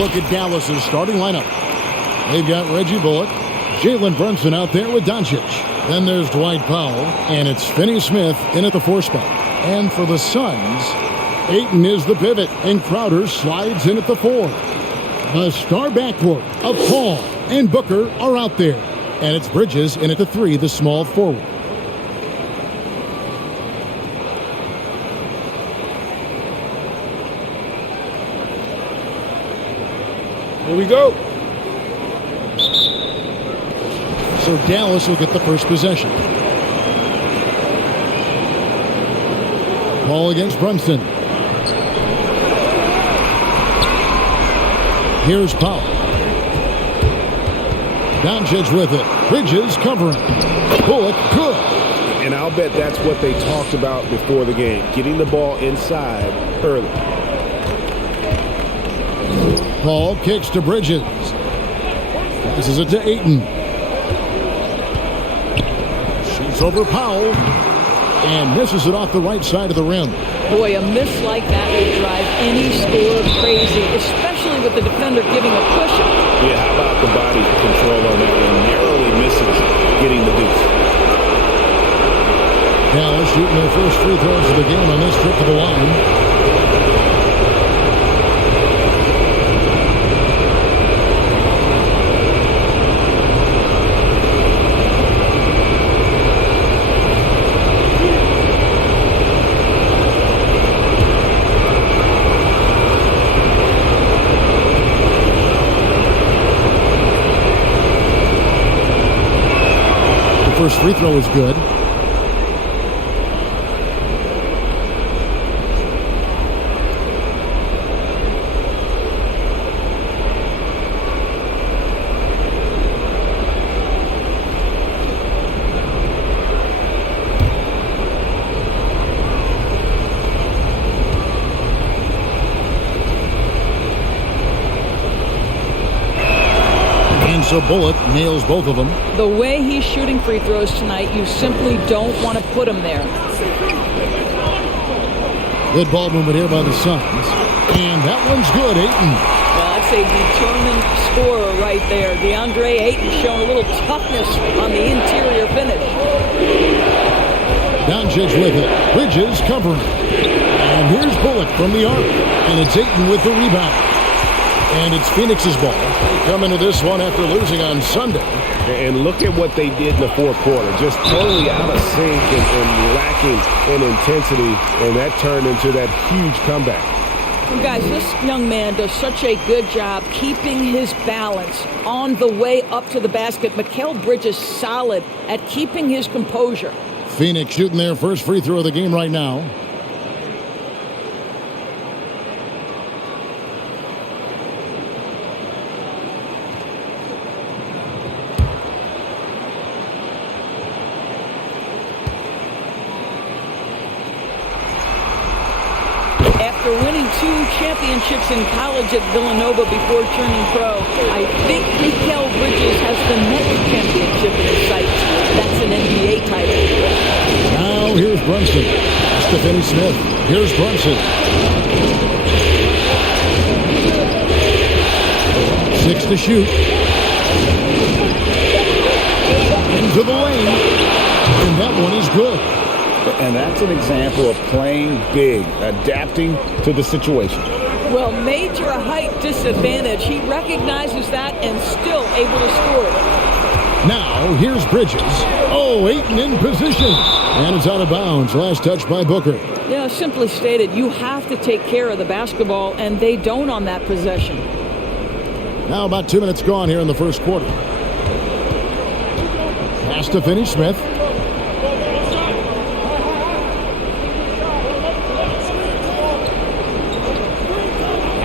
look at Dallas's starting lineup. They've got Reggie Bullock, Jalen Brunson out there with Doncic. Then there's Dwight Powell, and it's Finney Smith in at the 4 spot. And for the Suns, Ayton is the pivot, and Crowder slides in at the 4. The star backcourt of Paul and Booker are out there. And it's Bridges in at the 3, the small forward. Here we go. So Dallas will get the first possession. Ball against Brunson. Here's Powell. Doncic with it. Bridges covering. Bullock good. And I'll bet that's what they talked about before the game. Getting the ball inside early. Paul kicks to Bridges. Passes it to Ayton. Shoots over Powell. And misses it off the right side of the rim. Boy, a miss like that would drive any scorer crazy, especially with the defender giving a push. Yeah, how about the body control on that one? Narrowly misses getting the deuce. Dallas shooting their first free throws of the game on this trip to the line. First free throw is good. So Bullock nails both of them. The way he's shooting free throws tonight, you simply don't want to put him there. Good ball movement here by the Suns. And that one's good, Ayton. Well, that's a determined scorer right there. DeAndre Ayton showing a little toughness on the interior finish. Doncic with it. Bridges covering. And here's Bullock from the arc. And it's Ayton with the rebound. And it's Phoenix's ball. Coming to this one after losing on Sunday. And look at what they did in the fourth quarter. Just totally out of sync and lacking in intensity. And that turned into that huge comeback. You guys, this young man does such a good job keeping his balance on the way up to the basket. Mikal Bridges solid at keeping his composure. Phoenix shooting their first free throw of the game right now. After winning 2 championships in college at Villanova before turning pro, I think Mikal Bridges has the next championship in his sights. That's an NBA title. Now here's Brunson. Finney Smith. Here's Brunson. 6 to shoot. Into the lane. And that one is good. And that's an example of playing big, adapting to the situation. Well, major height disadvantage. He recognizes that and still able to score it. Now, here's Bridges. Oh, Ayton in position. And it's out of bounds. Last touch by Booker. Yeah, simply stated, you have to take care of the basketball, and they don't on that possession. Now about 2 minutes gone here in the first quarter. Pass to Finney Smith.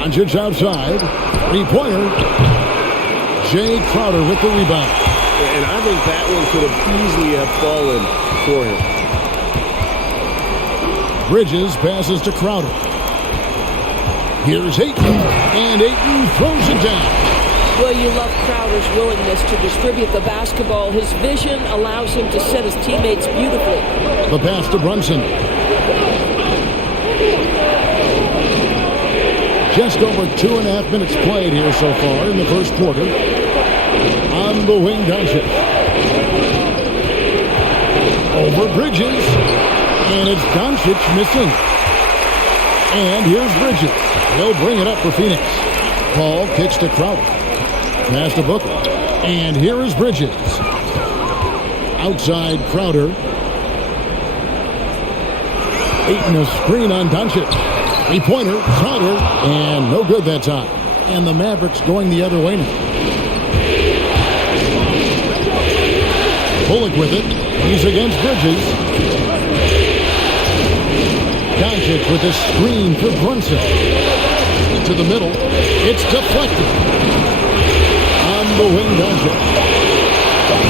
Doncic outside. Three-pointer. Jay Crowder with the rebound. And I think that one could have easily have fallen for him. Bridges passes to Crowder. Here's Ayton. And Ayton throws it down. Well, you love Crowder's willingness to distribute the basketball. His vision allows him to set his teammates beautifully. The pass to Brunson. Just over 2.5 minutes played here so far in the first quarter. On the wing, Doncic. Over Bridges. And it's Doncic missing. And here's Bridges. He'll bring it up for Phoenix. Paul kicks to Crowder. Pass to Booker. And here is Bridges. Outside Crowder. Ayton a screen on Doncic. Three-pointer, Crowder, and no good that time. And the Mavericks going the other way now. Bullock with it. He's against Bridges. Doncic with a screen for Brunson. To the middle. It's deflected. On the wing, Doncic.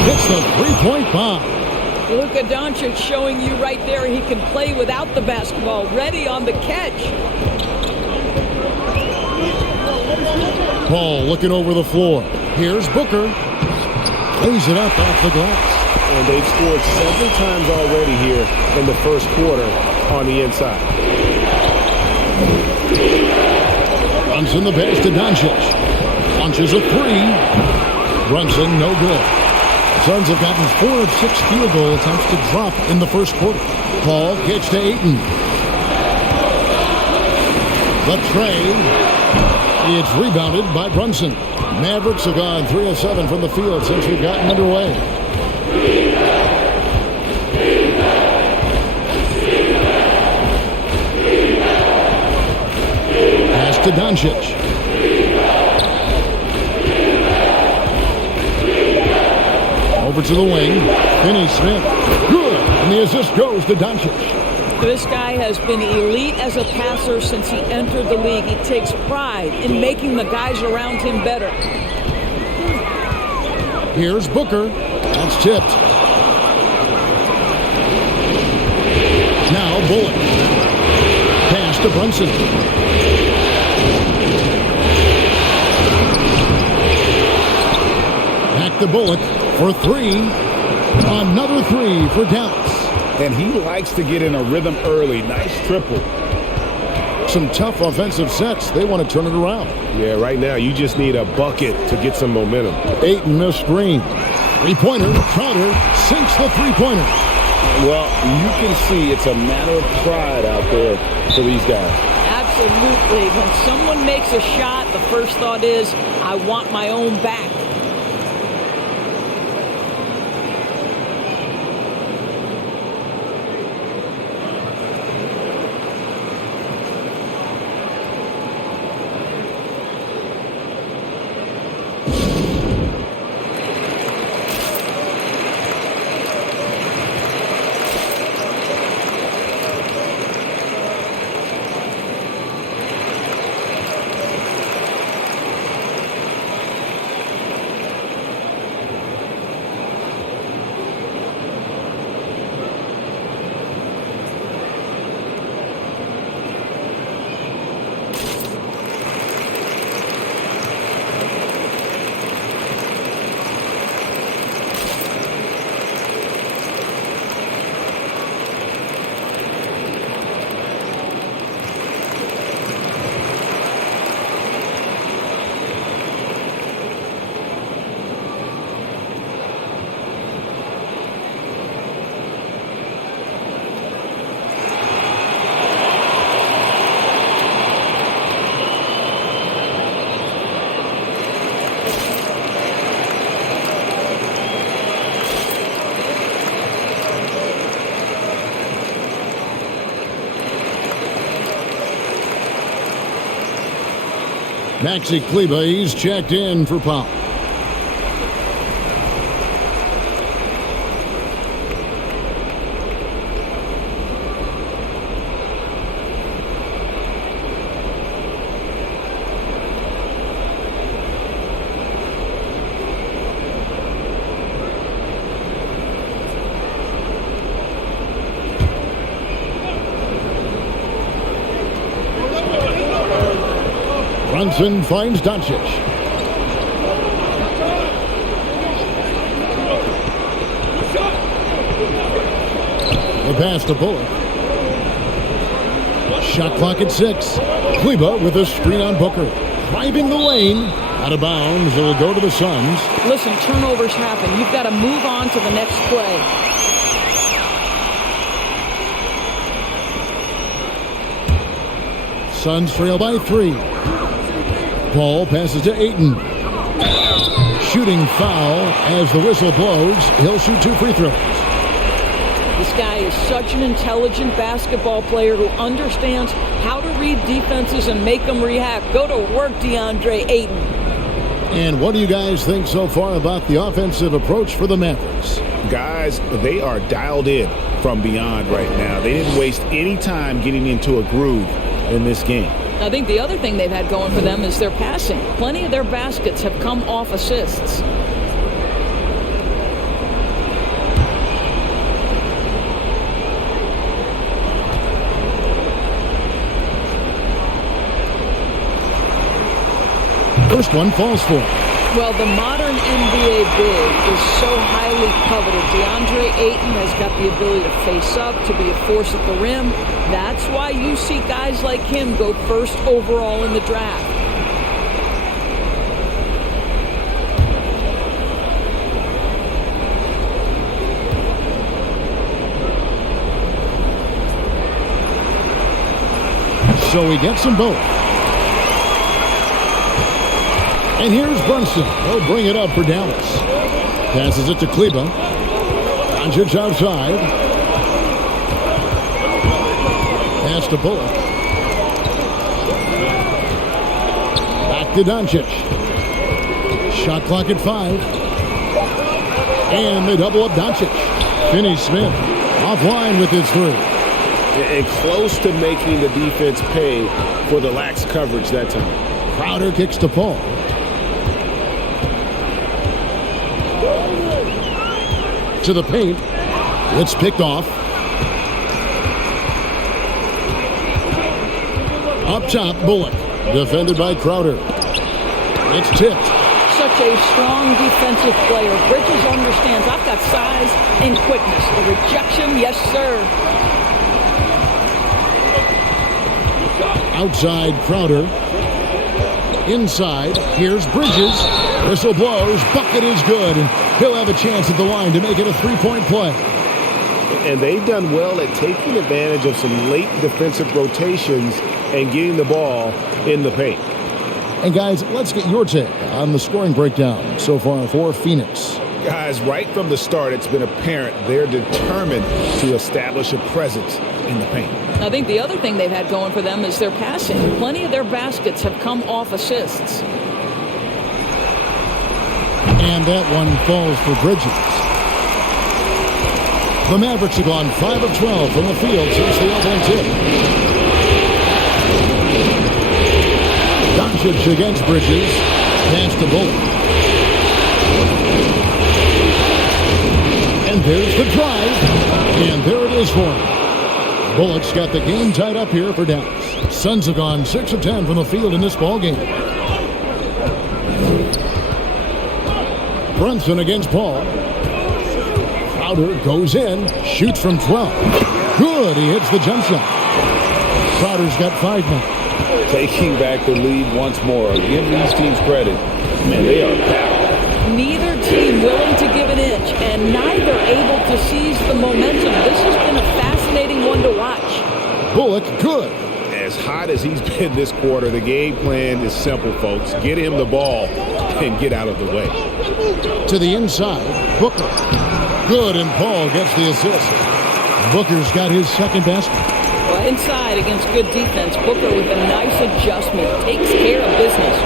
Hits the three-point bomb. Luka Doncic showing you right there he can play without the basketball. Ready on the catch. Paul looking over the floor. Here's Booker. Lays it up off the glass. And they've scored several times already here in the first quarter on the inside. Brunson the pass to Doncic. Launches a three. Brunson no good. Suns have gotten 4 of 6 field goal attempts to drop in the first quarter. Paul kicks to Ayton. The tray. It's rebounded by Brunson. Mavericks have gone 3 of 7 from the field since we've gotten underway. Pass to Doncic. Over to the wing. Finney-Smith. Good. And the assist goes to Doncic. This guy has been elite as a passer since he entered the league. He takes pride in making the guys around him better. Here's Booker. That's tipped. Now Bullock. Pass to Brunson. Back to Bullock. For three. Another three for Dallas. And he likes to get in a rhythm early. Nice triple. Some tough offensive sets. They want to turn it around. Yeah, right now you just need a bucket to get some momentum. Ayton missed screen. Three-pointer. Crowder sinks the three-pointer. Well, you can see it's a matter of pride out there for these guys. Absolutely. When someone makes a shot, the first thought is, I want my own back. Maxi Kleba, he's checked in for Powell. Brunson finds Doncic. The pass to Bullock. Shot clock at 6. Kleba with a screen on Booker. Driving the lane. Out of bounds. It'll go to the Suns. Listen, turnovers happen. You've got to move on to the next play. Suns trail by 3. Paul passes to Ayton. Shooting foul as the whistle blows. He'll shoot 2 free throws. This guy is such an intelligent basketball player who understands how to read defenses and make them react. Go to work, DeAndre Ayton. And what do you guys think so far about the offensive approach for the Mavericks? Guys, they are dialed in from beyond right now. They didn't waste any time getting into a groove in this game. I think the other thing they've had going for them is their passing. Plenty of their baskets have come off assists. First one falls for. Well, the modern NBA big is so highly coveted. DeAndre Ayton has got the ability to face up, to be a force at the rim. That's why you see guys like him go first overall in the draft. So he gets them both. And here's Brunson. He'll bring it up for Dallas. Passes it to Kleba. Doncic outside. Pass to Bullock. Back to Doncic. Shot clock at 5. And they double up Doncic. Finney-Smith offline with his 3. And close to making the defense pay for the lax coverage that time. Crowder kicks to Paul. To the paint. It's picked off. Up top, Bullock. Defended by Crowder. It's tipped. Such a strong defensive player. Bridges understands I've got size and quickness. The rejection, yes, sir. Outside, Crowder. Inside, here's Bridges. Whistle blows. Bucket is good. And he'll have a chance at the line to make it a 3-point play. And they've done well at taking advantage of some late defensive rotations and getting the ball in the paint. And guys, let's get your take on the scoring breakdown so far for Phoenix. Guys, right from the start, it's been apparent they're determined to establish a presence in the paint. I think the other thing they've had going for them is their passing. Plenty of their baskets have come off assists. And that one falls for Bridges. The Mavericks have gone 5 of 12 from the field since the opening tip. Doncic against Bridges. Pass to Bullock. And there's the drive. And there it is for him. Bullock's got the game tied up here for Dallas. Suns have gone 6 of 10 from the field in this ball game. Brunson against Paul. Crowder goes in, shoots from 12. Good, he hits the jump shot. Crowder's got 5 now. Taking back the lead once more. Give these teams credit. Man, they are back. Neither team willing to give an inch, and neither able to seize the momentum. This has been a fascinating one to watch. Bullock, good. As hot as he's been this quarter, the game plan is simple, folks. Get him the ball and get out of the way. To the inside, Booker. Good, and Paul gets the assist. Booker's got his second basket. Well, inside against good defense, Booker with a nice adjustment takes care of business.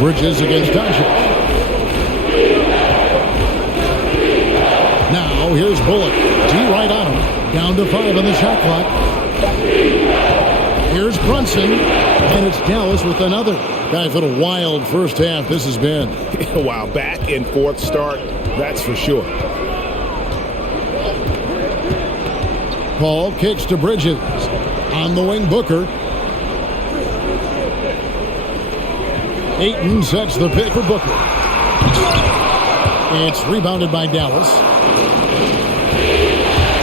Bridges against Doncic. Now, here's Bullock. D right on him. Down to 5 on the shot clock. Here's Brunson. And it's Dallas with another. Guys, what a wild first half this has been. Wow, back and forth start, that's for sure. Paul kicks to Bridges. On the wing, Booker. Ayton sets the pick for Booker. It's rebounded by Dallas.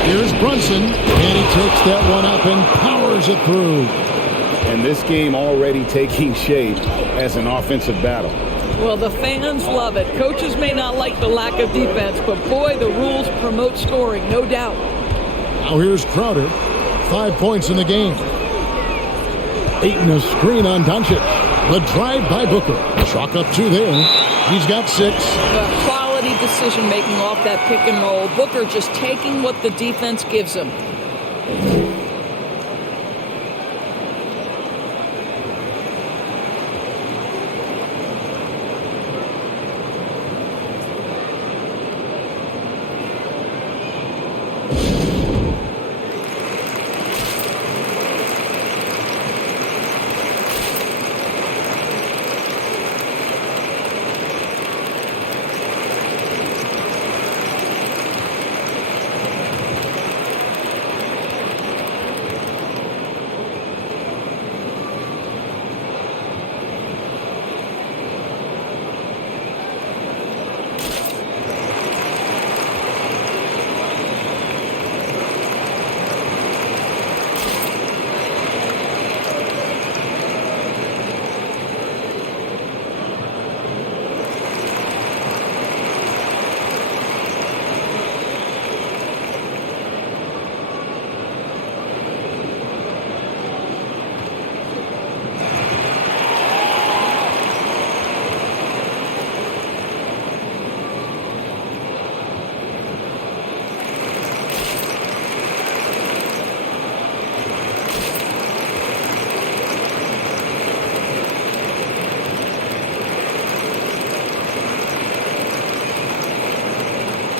Here's Brunson, and he takes that one up and powers it through. And this game already taking shape as an offensive battle. Well, the fans love it. Coaches may not like the lack of defense, but boy, the rules promote scoring, no doubt. Now here's Crowder. 5 points in the game. Aiton a screen on Doncic. The drive by Booker. Chalk up 2 there. He's got 6. Quality decision-making off that pick and roll. Booker just taking what the defense gives him.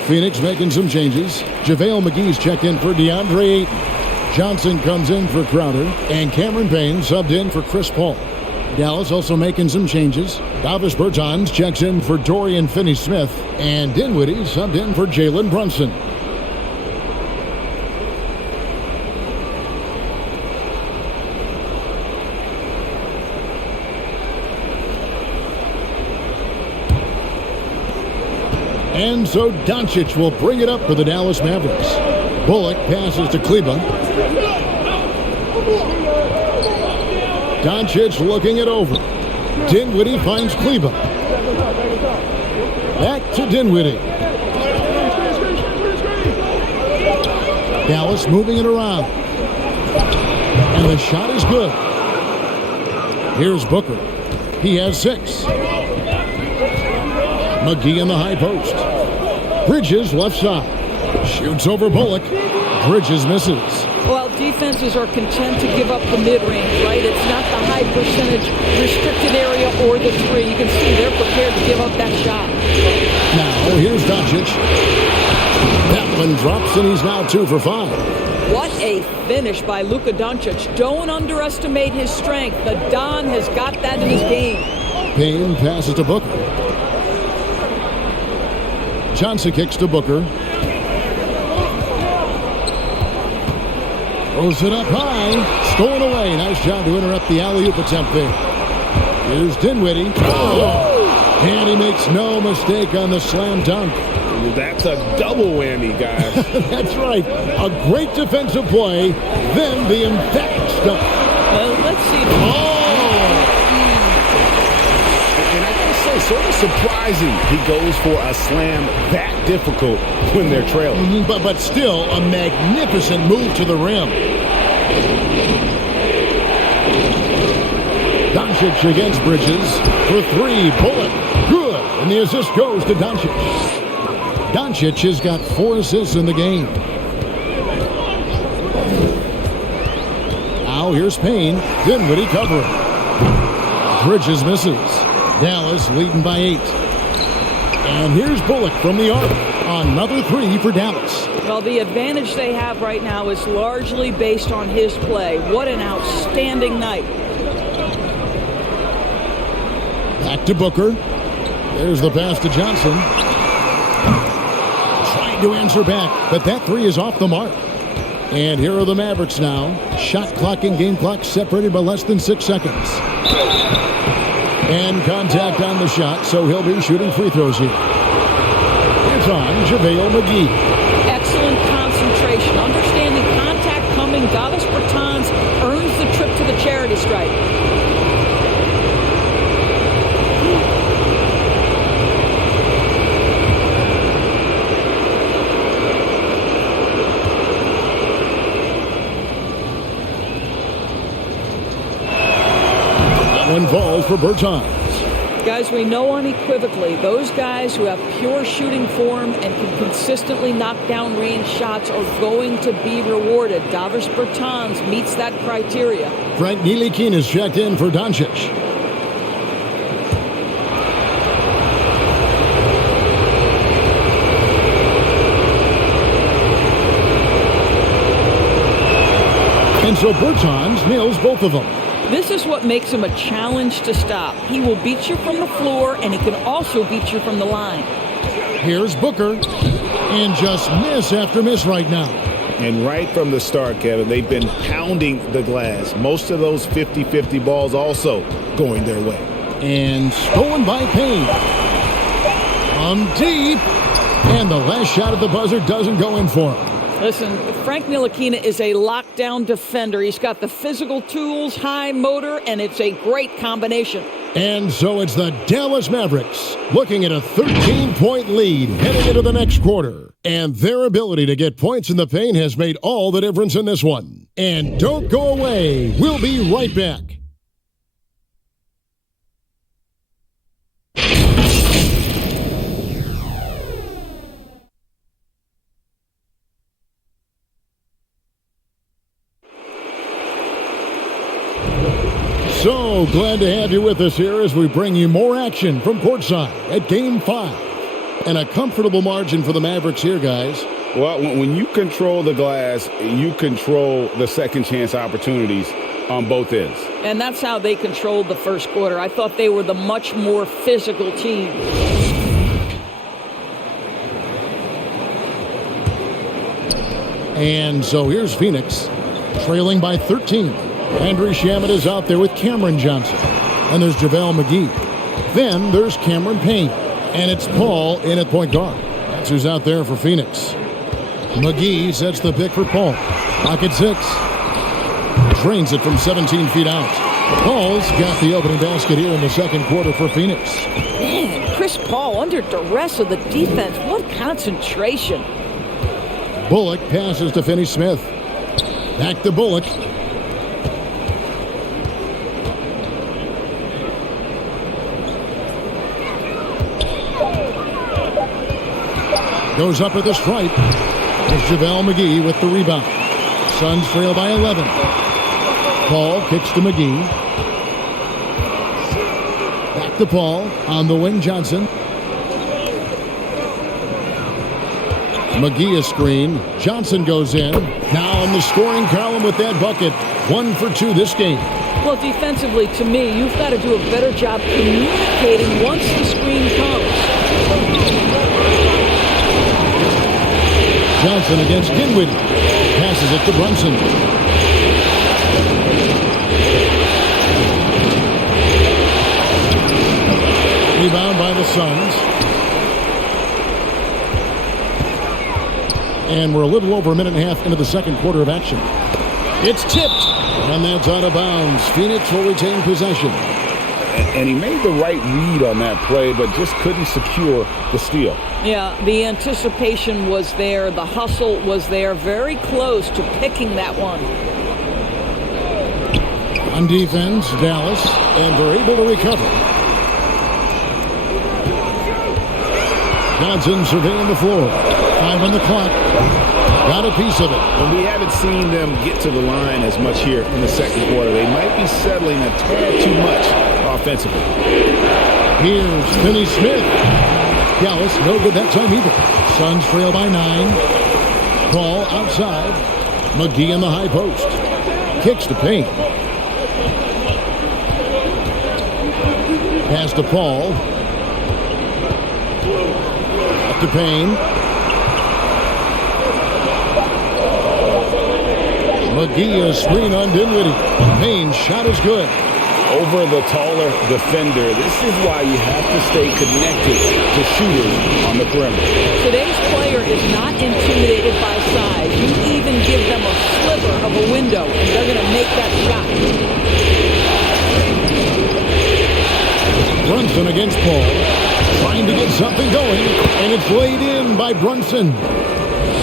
Phoenix making some changes. JaVale McGee's checked in for DeAndre Ayton. Johnson comes in for Crowder. And Cameron Payne subbed in for Chris Paul. Dallas also making some changes. Davis Bertans checks in for Dorian Finney-Smith. And Dinwiddie subbed in for Jalen Brunson. And so Doncic will bring it up for the Dallas Mavericks. Bullock passes to Kleba. Doncic looking it over. Dinwiddie finds Kleba. Back to Dinwiddie. Dallas moving it around. And the shot is good. Here's Booker. He has 6. McGee in the high post. Bridges left side. Shoots over Bullock. Bridges misses. Well, defenses are content to give up the mid-range, right? It's not the high percentage restricted area or the 3. You can see they're prepared to give up that shot. Now, here's Doncic. That one drops, and he's now 2 for 5. What a finish by Luka Doncic. Don't underestimate his strength. The Don has got that in his game. Payne passes to Booker. Johnson kicks to Booker. Throws it up high. Stolen away. Nice job to interrupt the alley-oop attempt there. Here's Dinwiddie. Oh! And he makes no mistake on the slam dunk. That's a double whammy, guys. That's right. A great defensive play, then the emphatic stuff. Let's see. And I gotta say, sort of surprising he goes for a slam that difficult when they're trailing. But still, a magnificent move to the rim. Doncic against Bridges for 3. Bullock. Good. And the assist goes to Doncic. Doncic has got 4 assists in the game. Now here's Payne. Dinwiddie covering. Bridges misses. Dallas leading by 8. And here's Bullock from the arc. Another 3 for Dallas. Well, the advantage they have right now is largely based on his play. What an outstanding night. Back to Booker. There's the pass to Johnson. Trying to answer back, but that 3 is off the mark. And here are the Mavericks now. Shot clock and game clock separated by less than 6 seconds. And contact on the shot, so he'll be shooting free throws here. It's on JaVale McGee. Excellent concentration That one falls for Bertans. Guys, we know unequivocally those guys who have pure shooting form and can consistently knock down range shots are going to be rewarded. Davis Bertans meets that criteria. Frank Ntilikina is checked in for Doncic. And so Bertans nails both of them. This is what makes him a challenge to stop. He will beat you from the floor, and he can also beat you from the line. Here's Booker, and just miss after miss right now. And right from the start, Kevin, they've been pounding the glass. Most of those 50-50 balls also going their way. And stolen by Payne. From deep, and the last shot at the buzzer doesn't go in for him. Listen, Frank Ntilikina is a lockdown defender. He's got the physical tools, high motor, and it's a great combination. And so it's the Dallas Mavericks looking at a 13-point lead heading into the next quarter. And their ability to get points in the paint has made all the difference in this one. And don't go away. We'll be right back. So glad to have you with us here as we bring you more action from courtside at Game 5. And a comfortable margin for the Mavericks here, guys. Well, when you control the glass, you control the second chance opportunities on both ends. And that's how they controlled the first quarter. I thought they were the much more physical team. And so here's Phoenix, trailing by 13. Andrew Shamet is out there with Cameron Johnson. And there's JaVale McGee. Then there's Cameron Payne. And it's Paul in at point guard. That's who's out there for Phoenix. McGee sets the pick for Paul. Pocket 6. Drains it from 17 feet out. Paul's got the opening basket here in the second quarter for Phoenix. Man, Chris Paul under duress of the defense. What concentration. Bullock passes to Finney-Smith. Back to Bullock. Goes up at the stripe. There's JaVale McGee with the rebound. Suns trail by 11. Paul kicks to McGee. Back to Paul. On the wing, Johnson. McGee a screen. Johnson goes in. Now in the scoring column with that bucket. 1 for 2 this game. Well, defensively, to me, you've got to do a better job communicating once the screen comes. Johnson against Dinwiddie. Passes it to Brunson. Rebound by the Suns. And we're a little over a minute and a half into the second quarter of action. It's tipped. And that's out of bounds. Phoenix will retain possession. And he made the right read on that play, but just couldn't secure the steal. Yeah, the anticipation was there. The hustle was there. Very close to picking that one. On defense, Dallas, and they're able to recover. Johnson surveying the floor. 5 on the clock. Got a piece of it. And we haven't seen them get to the line as much here in the second quarter. They might be settling a tad too much offensively. Here's Finney-Smith. Dallas, no good that time either. Suns trail by 9. Paul outside. McGee in the high post. Kicks to Payne. Pass to Paul. Up to Payne. McGee a screen on Dinwiddie. Payne's shot is good. Over the taller defender. This is why you have to stay connected to shooters on the perimeter. Today's player is not intimidated by size. You even give them a sliver of a window, and they're going to make that shot. Brunson against Paul. Trying to get something going, and it's laid in by Brunson.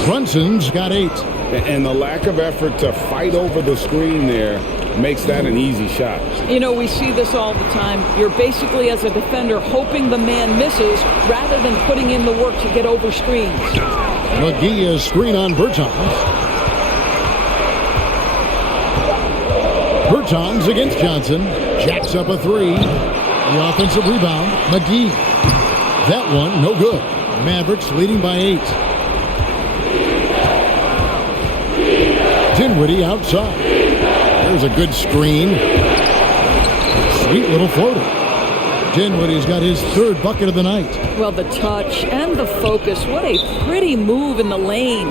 Brunson's got 8. And the lack of effort to fight over the screen there makes that an easy shot. You know, we see this all the time. You're basically, as a defender, hoping the man misses rather than putting in the work to get over screens. McGee is screen on Bertans. Bertans against Johnson. Jacks up a three. The offensive rebound. McGee. That one, no good. Mavericks leading by 8. Dinwiddie outside. There's a good screen. Sweet little floater. Dinwiddie's got his 3rd bucket of the night. Well, the touch and the focus. What a pretty move in the lane.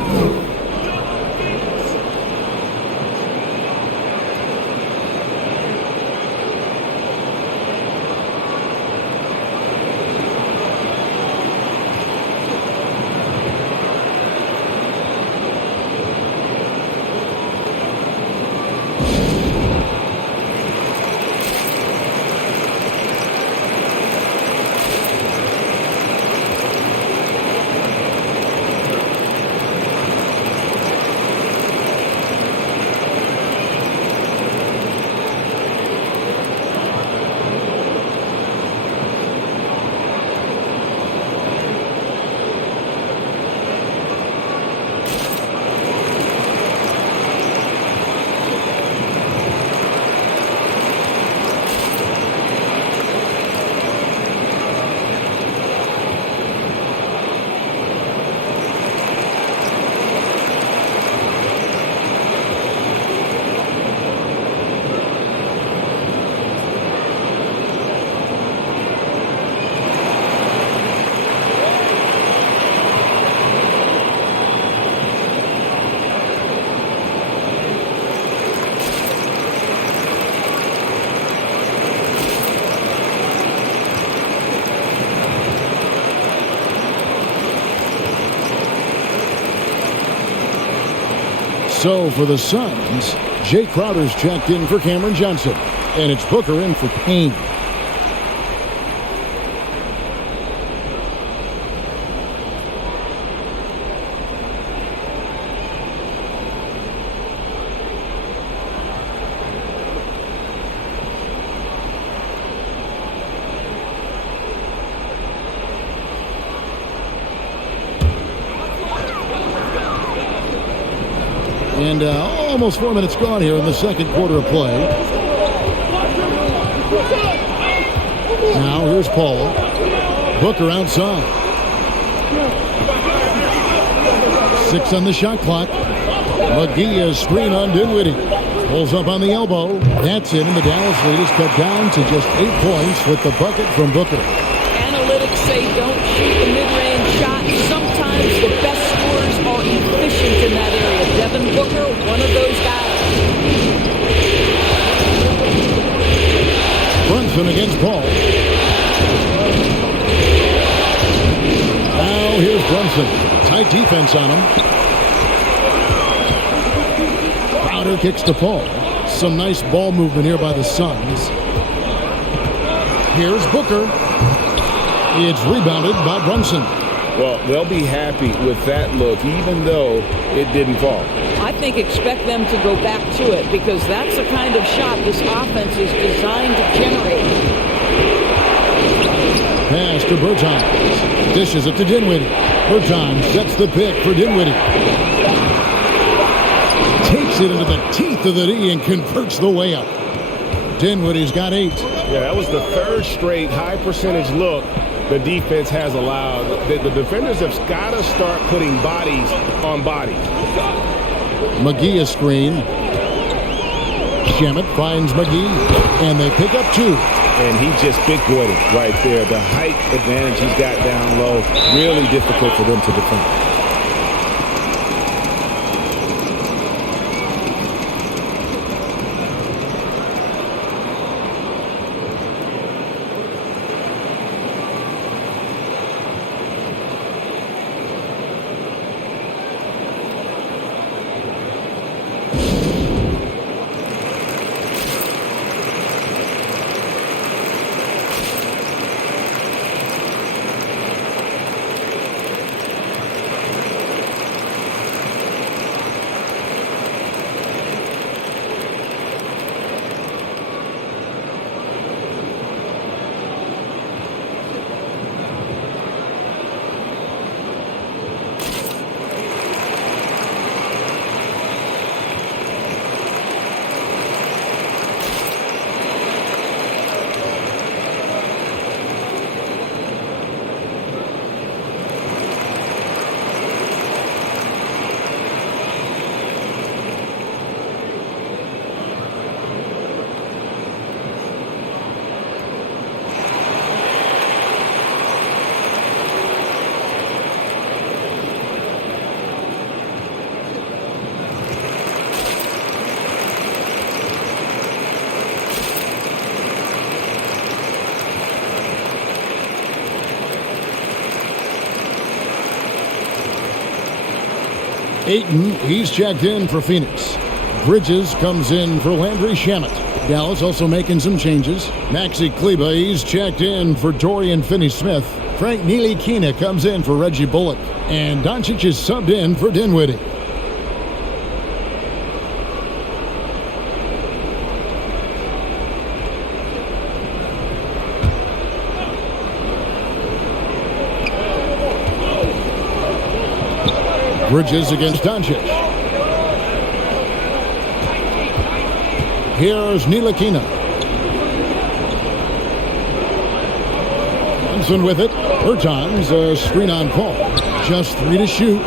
So for the Suns, Jay Crowder's checked in for Cameron Johnson. And it's Booker in for Payne. And almost 4 minutes gone here in the second quarter of play. Now here's Paul. Booker outside. 6 on the shot clock. McGee is screen on Dinwiddie. Pulls up on the elbow. That's it, and the Dallas lead is cut down to just 8 points with the bucket from Booker. Analytics say don't shoot the mid-range shot. Sometimes the best scorers are efficient in that area. Devin Booker, one of those guys. Brunson against Paul. Now here's Brunson. Tight defense on him. Crowder kicks to Paul. Some nice ball movement here by the Suns. Here's Booker. It's rebounded by Brunson. Well, they'll be happy with that look, even though it didn't fall. I think expect them to go back to it because that's the kind of shot this offense is designed to generate. Pass to Bertans. Dishes it to Dinwiddie. Bertans sets the pick for Dinwiddie. Takes it into the teeth of the D and converts the way up. Dinwiddie's got 8. Yeah, that was the 3rd straight high percentage look the defense has allowed. The defenders have got to start putting bodies on bodies. McGee is screen. Shamet finds McGee, and they pick up 2. And he just big-boyed it right there. The height advantage he's got down low, really difficult for them to defend. Ayton, he's checked in for Phoenix. Bridges comes in for Landry Shamet. Dallas also making some changes. Maxi Kleber, he's checked in for Dorian Finney-Smith. Frank Ntilikina comes in for Reggie Bullock. And Doncic is subbed in for Dinwiddie. Bridges against Doncic. Here's Ntilikina. Brunson with it. Bertans, a screen on Paul. Just 3 to shoot.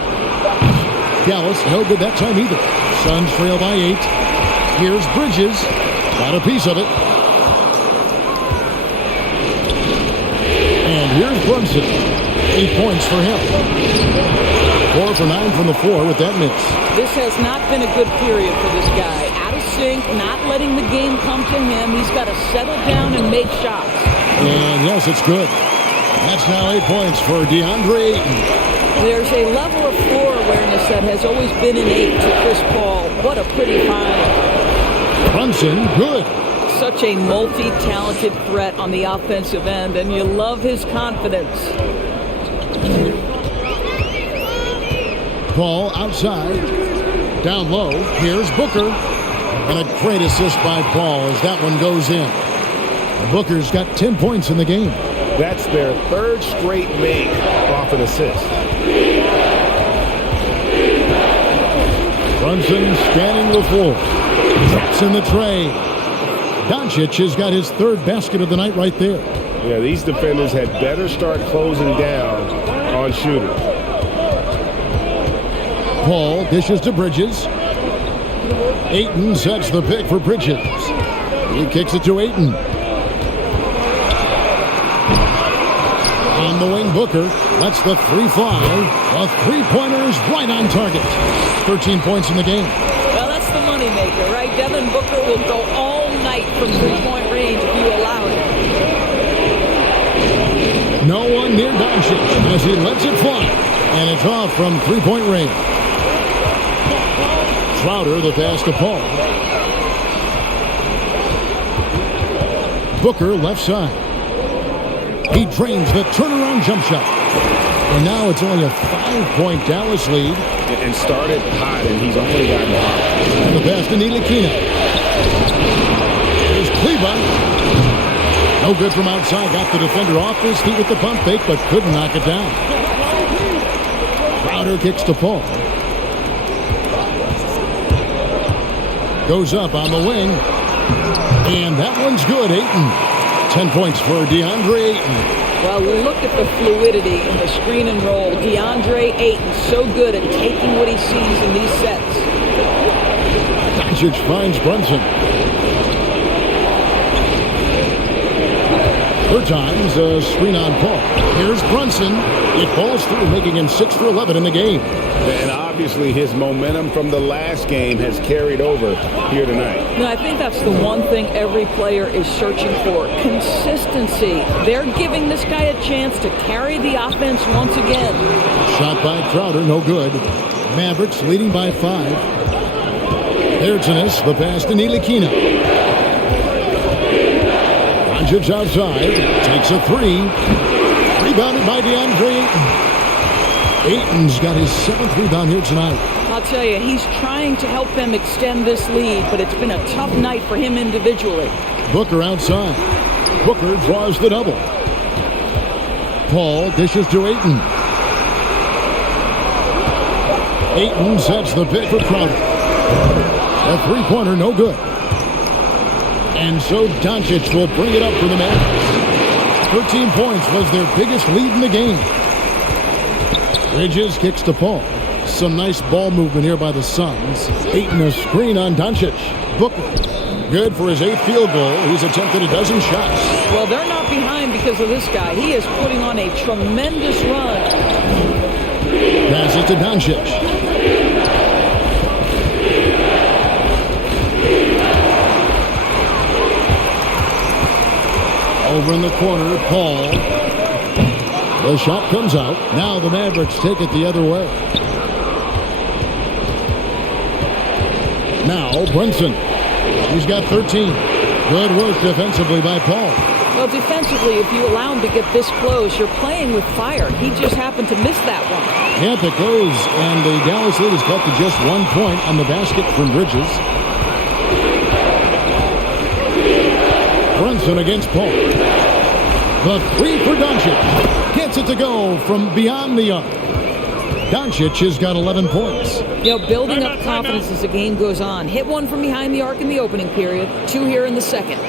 Dallas, no good that time either. Suns trail by 8. Here's Bridges. Got a piece of it. And here's Brunson. 8 points for him. 4 for 9 from the floor with that miss. This has not been a good period for this guy. Out of sync, not letting the game come to him. He's got to settle down and make shots. And yes, it's good. That's now 8 points for DeAndre Ayton. There's a level of floor awareness that has always been innate to Chris Paul. What a pretty find. Brunson, good. Such a multi-talented threat on the offensive end, and you love his confidence. Paul outside. Down low. Here's Booker. And a great assist by Paul as that one goes in. Booker's got 10 points in the game. That's their 3rd straight make off an assist. Brunson scanning the floor. Drops in the tray. Doncic has got his 3rd basket of the night right there. Yeah, these defenders had better start closing down on shooters. Paul dishes to Bridges. Ayton sets the pick for Bridges. He kicks it to Ayton. On the wing, Booker lets the 3 fly. A 3-pointer is right on target. 13 points in the game. Well, that's the moneymaker, right? Devin Booker will go all night from 3-point range if you allow it. No one near Doncic as he lets it fly. And it's off from 3-point range. Crowder, the pass to Paul. Booker, left side. He drains the turnaround jump shot. And now it's only a 5-point Dallas lead. And started hot, and he's only gotten hot. The pass to Ntilikina. Here's Kleber. No good from outside. Got the defender off his feet with the pump fake, but couldn't knock it down. Crowder kicks to Paul. Goes up on the wing. And that one's good. Ayton. 10 points for DeAndre Ayton. Well, look at the fluidity in the screen and roll. DeAndre Ayton so good at taking what he sees in these sets. Doncic finds Brunson. Third time's a screen on Paul. Here's Brunson. It falls through, making him 6 for 11 in the game. And obviously his momentum from the last game has carried over here tonight. Now, I think that's the one thing every player is searching for. Consistency. They're giving this guy a chance to carry the offense once again. Shot by Crowder, no good. Mavericks leading by 5. There's the pass to Ntilikina. Doncic outside, takes a 3. Rebounded by DeAndre Ayton. Ayton's got his 7th rebound here tonight. I'll tell you, he's trying to help them extend this lead, but it's been a tough night for him individually. Booker outside. Booker draws the double. Paul dishes to Ayton. Ayton sets the pick for Crowder. A 3-pointer, no good. And so Doncic will bring it up for the Mavericks. 13 points was their biggest lead in the game. Bridges kicks to Paul. Some nice ball movement here by the Suns. Ayton a screen on Doncic. Booker, good for his 8th field goal. He's attempted a dozen shots. Well, they're not behind because of this guy. He is putting on a tremendous run. Pass it to Doncic. Over in the corner, Paul. The shot comes out. Now the Mavericks take it the other way. Now Brunson. He's got 13. Good work defensively by Paul. Well, defensively, if you allow him to get this close, you're playing with fire. He just happened to miss that one. Yep, it goes, and the Dallas lead is cut to just 1 point on the basket from Bridges. Brunson against Paul. The three for Doncic. Gets it to go from beyond the arc. Doncic has got 11 points. You know, building up confidence as the game goes on. Hit one from behind the arc in the opening period, 2 here in the second.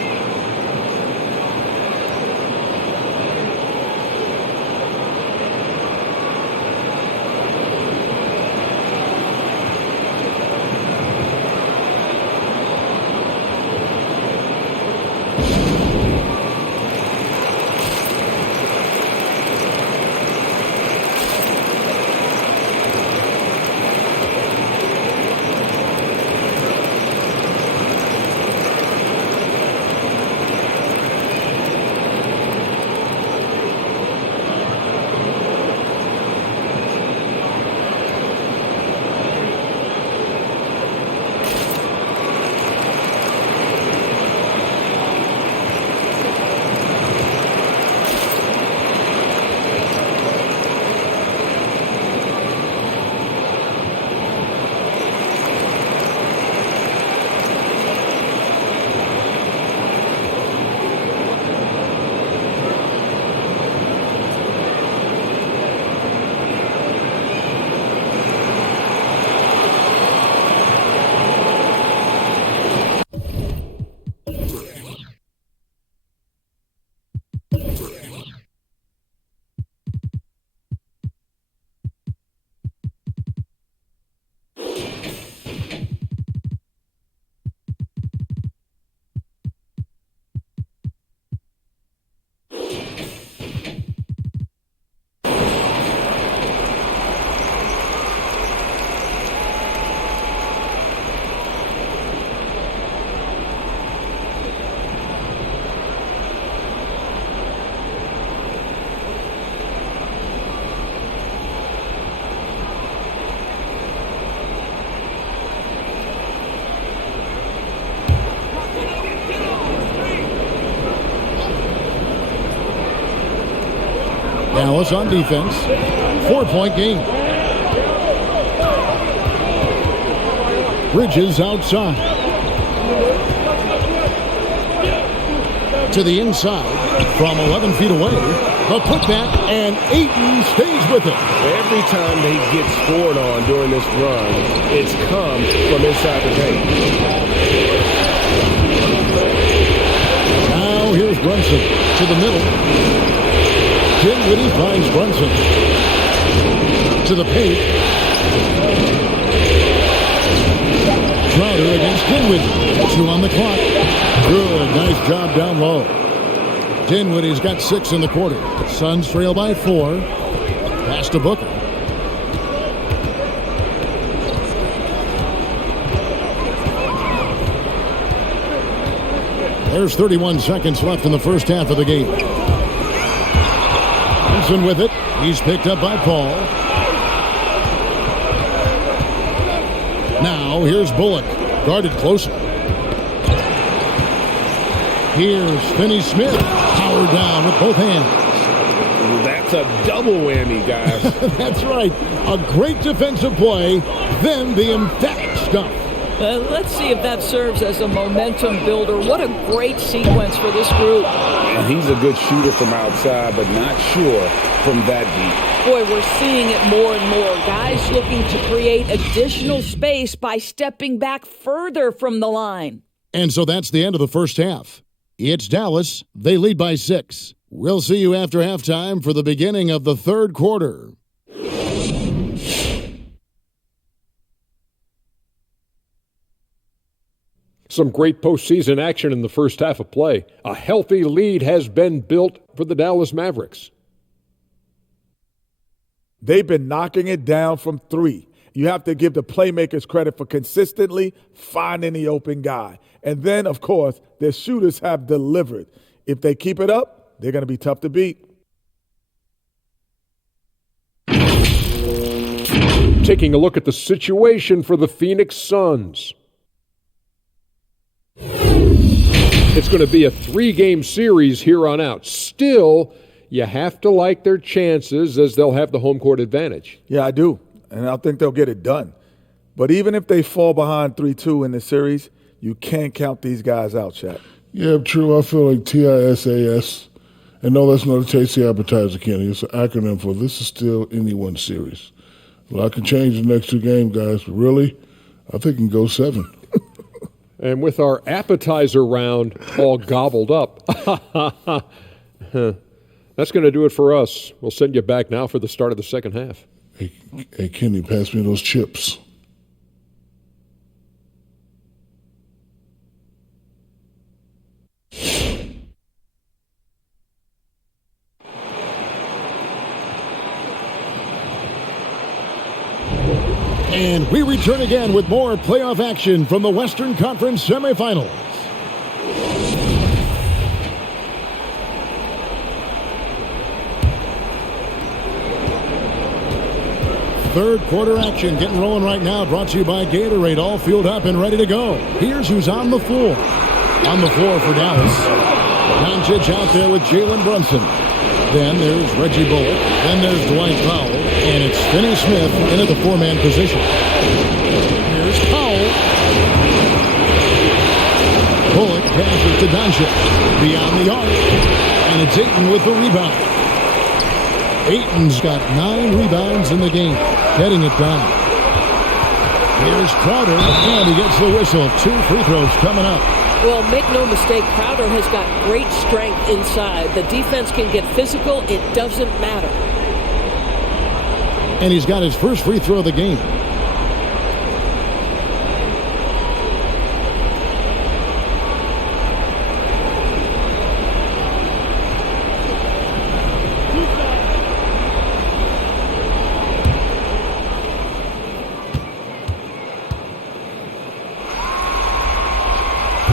Dallas on defense. 4-point game. Bridges outside. To the inside from 11 feet away. The putback, and Ayton stays with it. Every time they get scored on during this run, it's come from inside the paint. Now here's Brunson to the middle. Dinwiddie finds Brunson to the paint. Crowder against Dinwiddie. 2 on the clock. Good, nice job down low. Dinwiddie's got 6 in the quarter. Suns trail by 4. Pass to Booker. There's 31 seconds left in the first half of the game. Brunson with it. He's picked up by Paul. Now here's Bullock. Guarded closely. Here's Finney-Smith. Powered down with both hands. That's a double whammy, guys. That's right. A great defensive play, then the emphatic stuff. Let's see if that serves as a momentum builder. What a great sequence for this group. And he's a good shooter from outside, but not sure from that deep. Boy, we're seeing it more and more. Guys looking to create additional space by stepping back further from the line. And so that's the end of the first half. It's Dallas. They lead by 6. We'll see you after halftime for the beginning of the third quarter. Some great postseason action in the first half of play. A healthy lead has been built for the Dallas Mavericks. They've been knocking it down from 3. You have to give the playmakers credit for consistently finding the open guy. And then, of course, their shooters have delivered. If they keep it up, they're going to be tough to beat. Taking a look at the situation for the Phoenix Suns. It's going to be a 3-game series here on out. Still, you have to like their chances as they'll have the home court advantage. Yeah, I do. And I think they'll get it done. But even if they fall behind 3-2 in the series, you can't count these guys out, Shaq. Yeah, true. I feel like TISAS, and no, that's not a tasty appetizer, Kenny. It's an acronym for this is still anyone series. Well, I can change the next 2 games, guys, but really, I think it can go 7. And with our appetizer round all gobbled up, that's going to do it for us. We'll send you back now for the start of the second half. Hey, Kenny, pass me those chips. And we return again with more playoff action from the Western Conference semifinals. Third quarter action getting rolling right now, brought to you by Gatorade, all fueled up and ready to go. Here's who's on the floor. On the floor for Dallas. Doncic out there with Jalen Brunson. Then there's Reggie Bullock. Then there's Dwight Powell. And it's Finney Smith in at the 4-man position. Here's Powell. Bullock passes to Doncic. Beyond the arc. And it's Ayton with the rebound. Ayton's got 9 rebounds in the game. Getting it done. Here's Crowder. And he gets the whistle. 2 free throws coming up. Well, make no mistake, Crowder has got great strength inside. The defense can get physical. It doesn't matter. And he's got his first free throw of the game.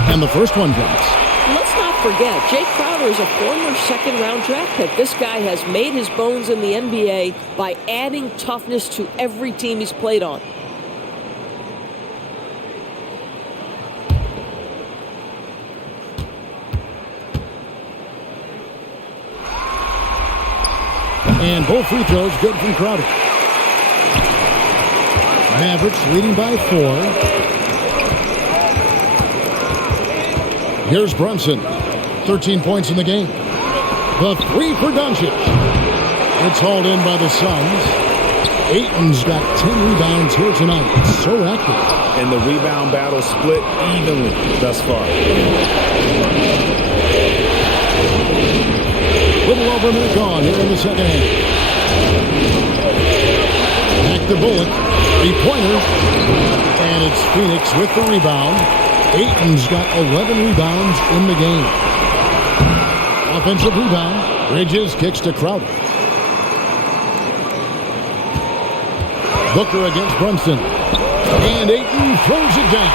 And the first one drops. Let's not forget, Jay Crowder is a former second-round draft pick. This guy has made his bones in the NBA by adding toughness to every team he's played on. And both free throws good from Crowder. Mavericks leading by 4. Here's Brunson. 13 points in the game. The 3 for Doncic. It's hauled in by the Suns. Ayton's got 10 rebounds here tonight. So active. And the rebound battle split evenly thus far. Little over a minute gone here in the second half. Back to Bullock. 3-pointer. And it's Phoenix with the rebound. Ayton's got 11 rebounds in the game. Offensive rebound. Bridges kicks to Crowder. Booker against Brunson. And Ayton throws it down.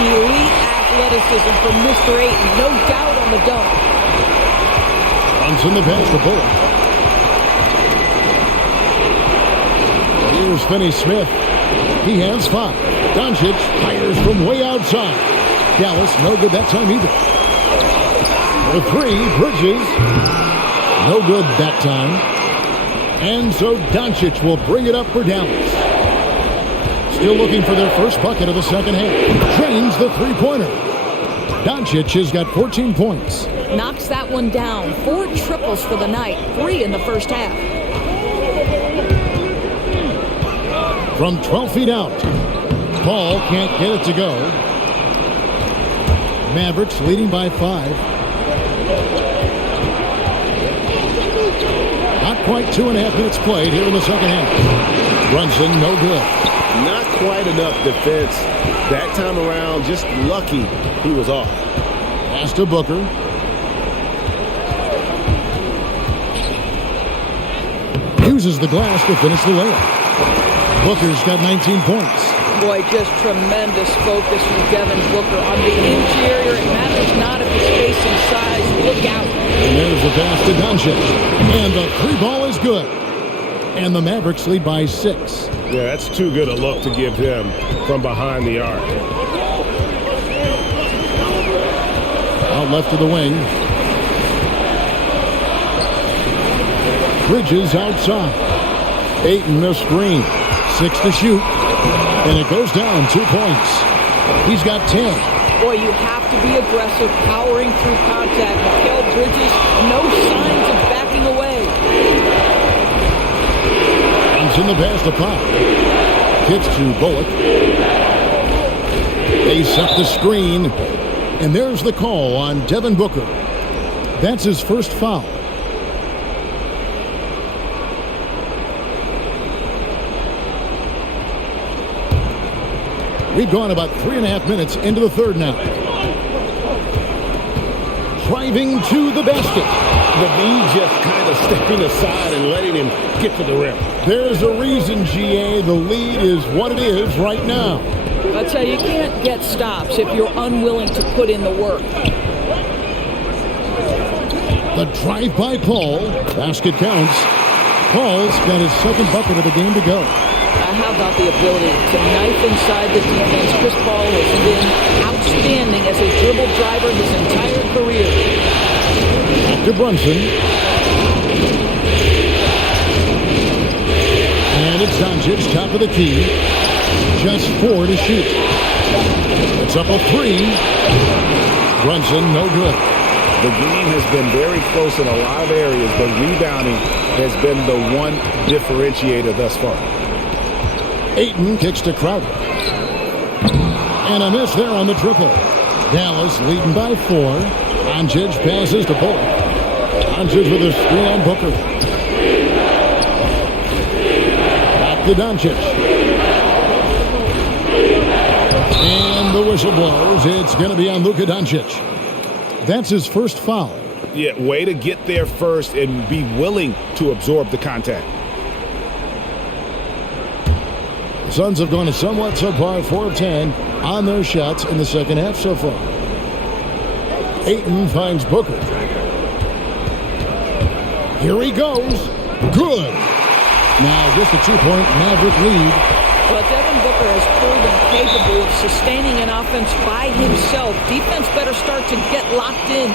Elite athleticism from Mr. Ayton. No doubt on the dunk. Brunson the pass to Bullock. Here's Finney Smith. He has 5. Doncic fires from way outside. Dallas, no good that time either. The 3, Bridges. No good that time. And so Doncic will bring it up for Dallas. Still looking for their first bucket of the second half. Drains the 3-pointer. Doncic has got 14 points. Knocks that one down. 4 triples for the night. 3 in the first half. From 12 feet out. Paul can't get it to go. Mavericks leading by 5. Not quite 2.5 minutes played here in the second half. Brunson, no good. Not quite enough defense that time around. Just lucky he was off. Pass to Booker. Uses the glass to finish the layup. Booker's got 19 points. Boy, just tremendous focus from Devin Booker on the interior. It matters not if it's facing size. Look out. And there's the pass to Doncic. And the 3-ball is good. And the Mavericks lead by 6. Yeah, that's too good a look to give him from behind the arc. out left to the wing. Bridges outside. Ayton a screen. 6 to shoot. And it goes down 2 points. He's got 10. Boy, you have to be aggressive, powering through contact. Mikal Bridges, no signs of backing away. Comes in the pass to Pop. Kicks to Bullock. They set the screen. And there's the call on Devin Booker. That's his first foul. We've gone about 3.5 minutes into the third now. Driving to the basket. The lead just kind of stepping aside and letting him get to the rim. There's a reason, GA. The lead is what it is right now. I tell you, you can't get stops if you're unwilling to put in the work. The drive by Paul. Basket counts. Paul's got his second bucket of the game to go. How about the ability to knife inside the defense? Chris Paul has been outstanding as a dribble driver his entire career. Back to Brunson. And it's Doncic, top of the key. Just 4 to shoot. It's up a 3. Brunson, no good. The game has been very close in a lot of areas, but rebounding has been the one differentiator thus far. Ayton kicks to Crowder. And a miss there on the triple. Dallas leading by 4. Doncic passes to Bullock. Doncic with a screen on Booker. Back to Doncic. And the whistle blows. It's going to be on Luka Doncic. That's his first foul. Yeah, way to get there first and be willing to absorb the contact. The Suns have gone a somewhat subpar 4 of 10 on their shots in the second half so far. Ayton finds Booker. Here he goes. Good. Now just a 2-point Maverick lead. But Devin Booker has proven capable of sustaining an offense by himself. Defense better start to get locked in.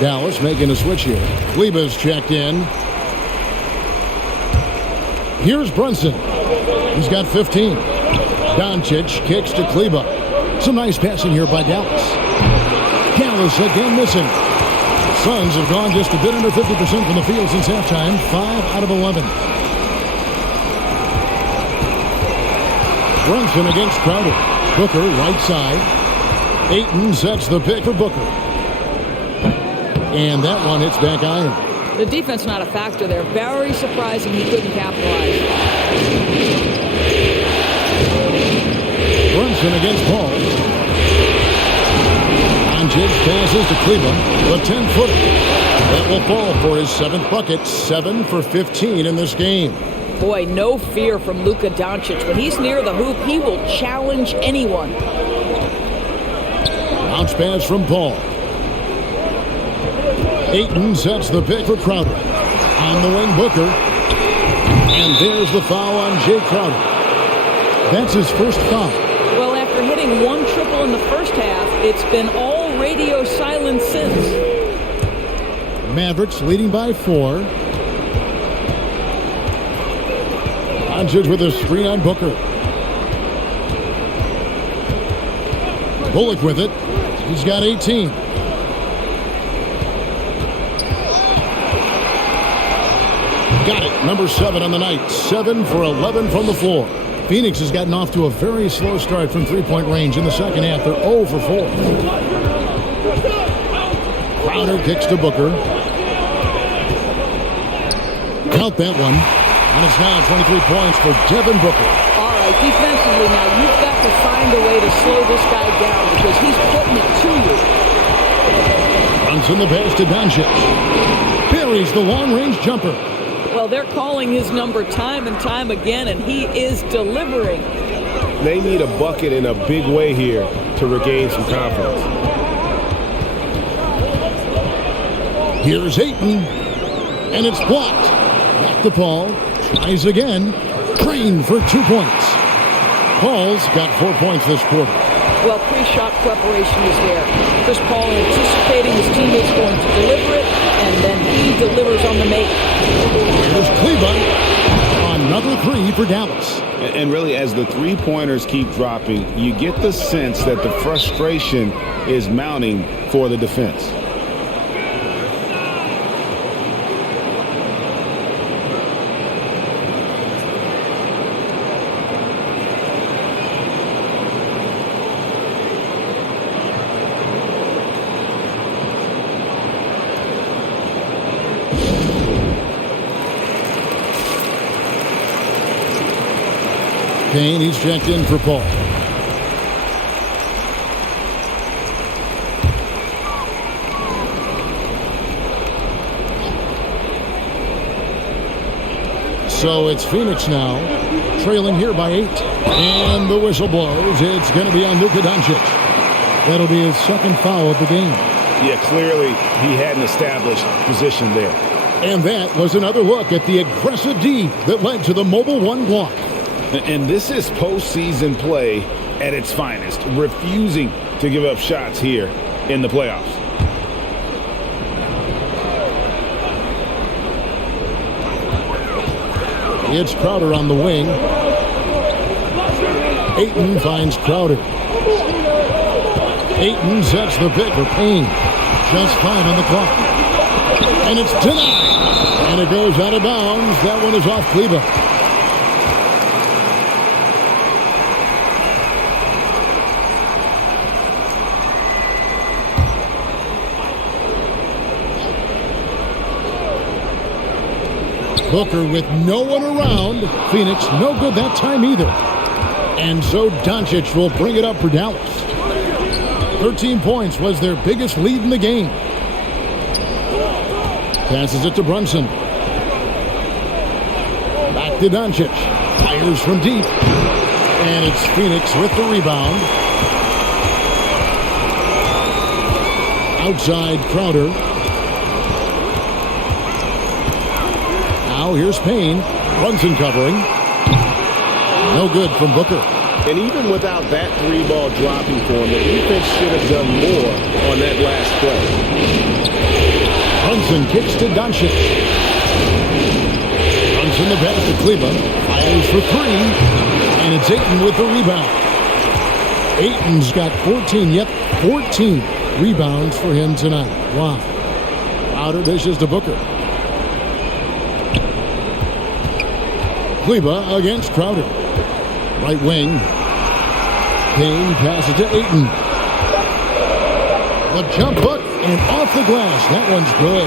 Dallas making a switch here. Kleba's checked in. Here's Brunson. He's got 15. Doncic kicks to Kleba. Some nice passing here by Dallas. Dallas again missing. Suns have gone just a bit under 50% from the field since halftime. 5 out of 11. Brunson against Crowder. Booker right side. Ayton sets the pick for Booker. And that one hits back iron. The defense not a factor there. Very surprising he couldn't capitalize. Brunson against Paul. Doncic passes to Cleveland. The 10-footer. That will fall for his 7th bucket. 7 for 15 in this game. Boy, no fear from Luka Doncic. When he's near the hoop, he will challenge anyone. Bounce pass from Paul. Ayton sets the pick for Crowder. On the wing, Booker. And there's the foul on Jay Crowder. That's his first foul. Well, after hitting 1 triple in the first half, it's been all radio silence since. Mavericks leading by 4. Doncic with a screen on Booker. Bullock with it. He's got 18. Got it. Number 7 on the night. 7 for 11 from the floor. Phoenix has gotten off to a very slow start from three-point range in the second half. They're 0 for 4. Crowder kicks to Booker. Count that one. And it's now 23 points for Devin Booker. All right, defensively now, you've got to find a way to slow this guy down because he's putting it to you. Runs in the pass to Doncic. Buries the long-range jumper. Well, they're calling his number time and time again, and he is delivering. They need a bucket in a big way here to regain some confidence. Here's Ayton, and it's blocked. Back to Paul, tries again, Crane for 2 points. Paul's got 4 points this quarter. Well, pre-shot preparation is there. Chris Paul anticipating his teammates going to deliver it, and then he delivers on the make. Here's Cleveland. Another three for Dallas. And really, as the three-pointers keep dropping, you get the sense that the frustration is mounting for the defense. Payne, he's checked in for Paul. So it's Phoenix now, trailing here by 8. And the whistle blows. It's going to be on Luka Doncic. That'll be his second foul of the game. Yeah, clearly he had an established position there. And that was another look at the aggressive D that led to the mobile one block. And this is postseason play at its finest, refusing to give up shots here in the playoffs. It's Crowder on the wing. Ayton finds Crowder. Ayton sets the pick for Payne. Just 5 on the clock. And it's denied. And it goes out of bounds. That one is off Cleveland. Booker with no one around. Phoenix no good that time either. And so Doncic will bring it up for Dallas. 13 points was their biggest lead in the game. Passes it to Brunson. Back to Doncic. Fires from deep. And it's Phoenix with the rebound. Outside Crowder. Now here's Payne. Brunson covering. No good from Booker. And even without that three ball dropping for him, the defense should have done more on that last play. Brunson kicks to Doncic. Brunson the pass to Cleveland. Fires for 3. And it's Ayton with the rebound. Ayton's got 14. Yep, 14 rebounds for him tonight. Wow. Crowder dishes to Booker. Kleba against Crowder. Right wing. Payne passes to Ayton. The jump hook and off the glass. That one's good.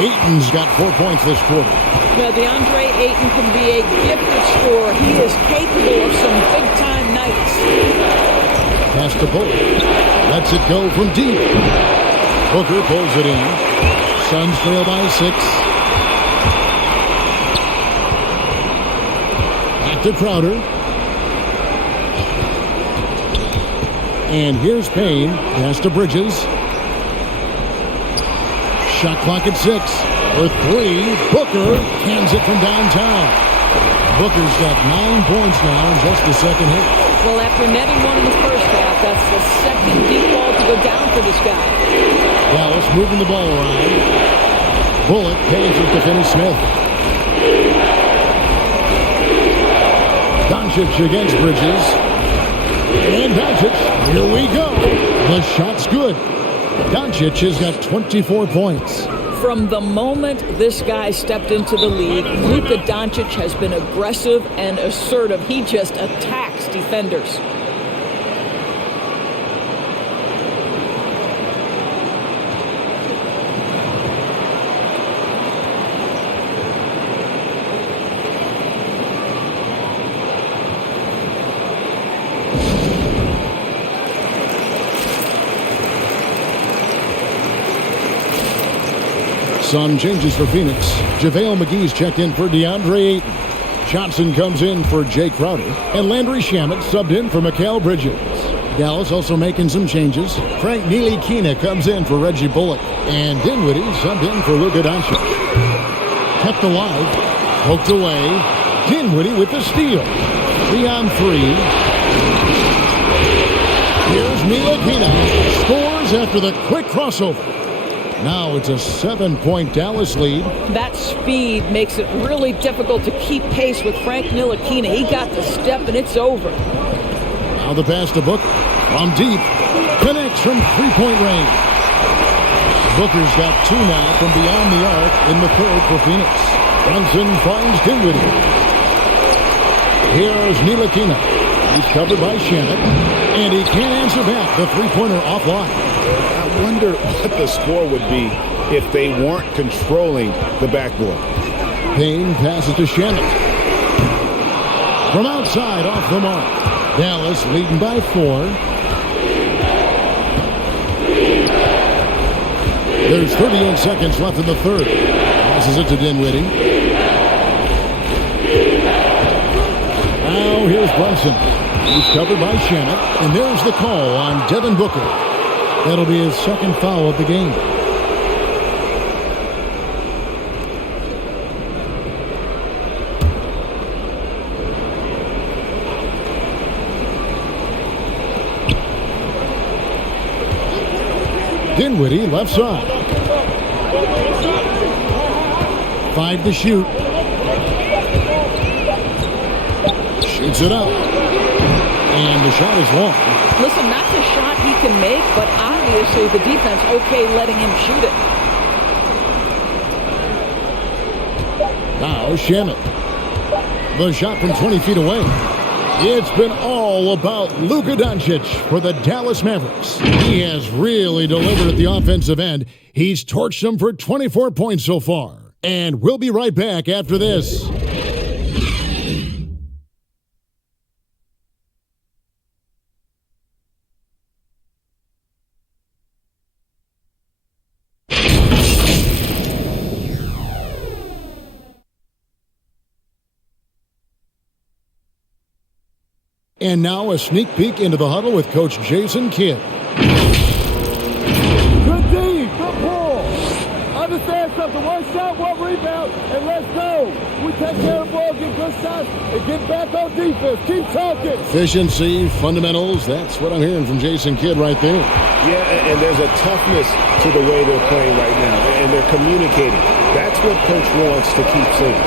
Ayton's got 4 points this quarter. Now, DeAndre Ayton can be a gifted scorer. He is capable of some big-time nights. Pass to Bullock. Lets it go from deep. Booker pulls it in. Suns trail by 6. To Crowder. And here's Payne. Pass to Bridges. Shot clock at 6. For 3. Booker cans it from downtown. Booker's got 9 points now in just the second hit. Well, after netting one in the first half, that's the second deep ball to go down for this guy. Dallas moving the ball around. Bullock pays it to Finney-Smith. Doncic against Bridges. And Doncic, here we go. The shot's good. Doncic has got 24 points. From the moment this guy stepped into the league, Luka Doncic has been aggressive and assertive. He just attacks defenders. Some changes for Phoenix. JaVale McGee's checked in for DeAndre Ayton. Johnson comes in for Jay Crowder. And Landry Shamet subbed in for Mikal Bridges. Dallas also making some changes. Frank Ntilikina comes in for Reggie Bullock. And Dinwiddie subbed in for Luka Doncic. Kept alive. Poked away. Dinwiddie with the steal. 3-on-3. Here's Ntilikina. Scores after the quick crossover. Now it's a 7-point Dallas lead. That speed makes it really difficult to keep pace with Frank Ntilikina. He got the step, and it's over. Now the pass to Booker. From deep. Connects from three-point range. Booker's got two now from beyond the arc in the third for Phoenix. Brunson finds Dinwiddie. Here's Ntilikina. He's covered by Shamet. And he can't answer back. The three-pointer offline. I wonder what the score would be if they weren't controlling the backboard. Payne passes to Shamet. From outside, off the mark. Dallas leading by 4. There's 38 seconds left in the third. Passes it to Dinwiddie. Now here's Brunson. He's covered by Shamet. And there's the call on Devin Booker. That'll be his second foul of the game. Dinwiddie left side. 5 to shoot. Shoots it up. And the shot is long. Listen, that's a shot he can make, but obviously the defense okay letting him shoot it. Now Shamet. The shot from 20 feet away. It's been all about Luka Doncic for the Dallas Mavericks. He has really delivered at the offensive end. He's torched them for 24 points so far. And we'll be right back after this. And now a sneak peek into the huddle with Coach Jason Kidd. Good D, good pull. Understand something. One shot, one rebound, and let's go. We take care of the ball, get good shots, and get back on defense. Keep talking. Efficiency, fundamentals, that's what I'm hearing from Jason Kidd right there. Yeah, and there's a toughness to the way they're playing right now, and they're communicating. That's what Coach wants to keep seeing.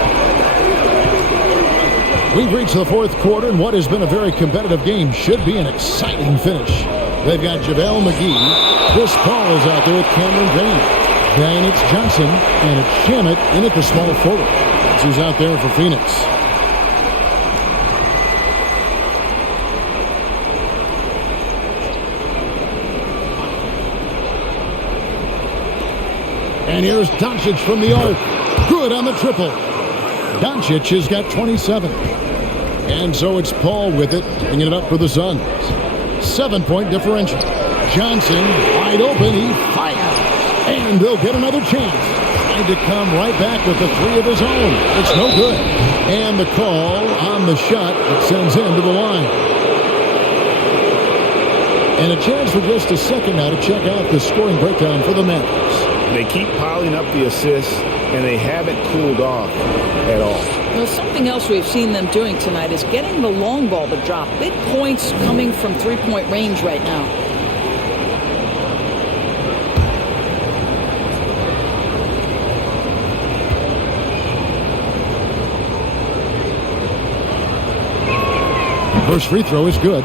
We've reached the fourth quarter, and what has been a very competitive game should be an exciting finish. They've got JaVale McGee. Chris Paul is out there with Cameron Payne. Then it's Johnson, and it's Shamet in at the small forward. That's who's out there for Phoenix. And here's Doncic from the arc. Good on the triple. Doncic has got 27. And so it's Paul with it, bringing it up for the Suns. 7-point differential. Johnson, wide open, he fires. And they'll get another chance. Trying to come right back with the three of his own. It's no good. And the call on the shot that sends him to the line. And a chance for just a second now to check out the scoring breakdown for the Mavericks. They keep piling up the assists, and they haven't cooled off at all. Well, something else we've seen them doing tonight is getting the long ball to drop. Big points coming from three-point range right now. First free throw is good.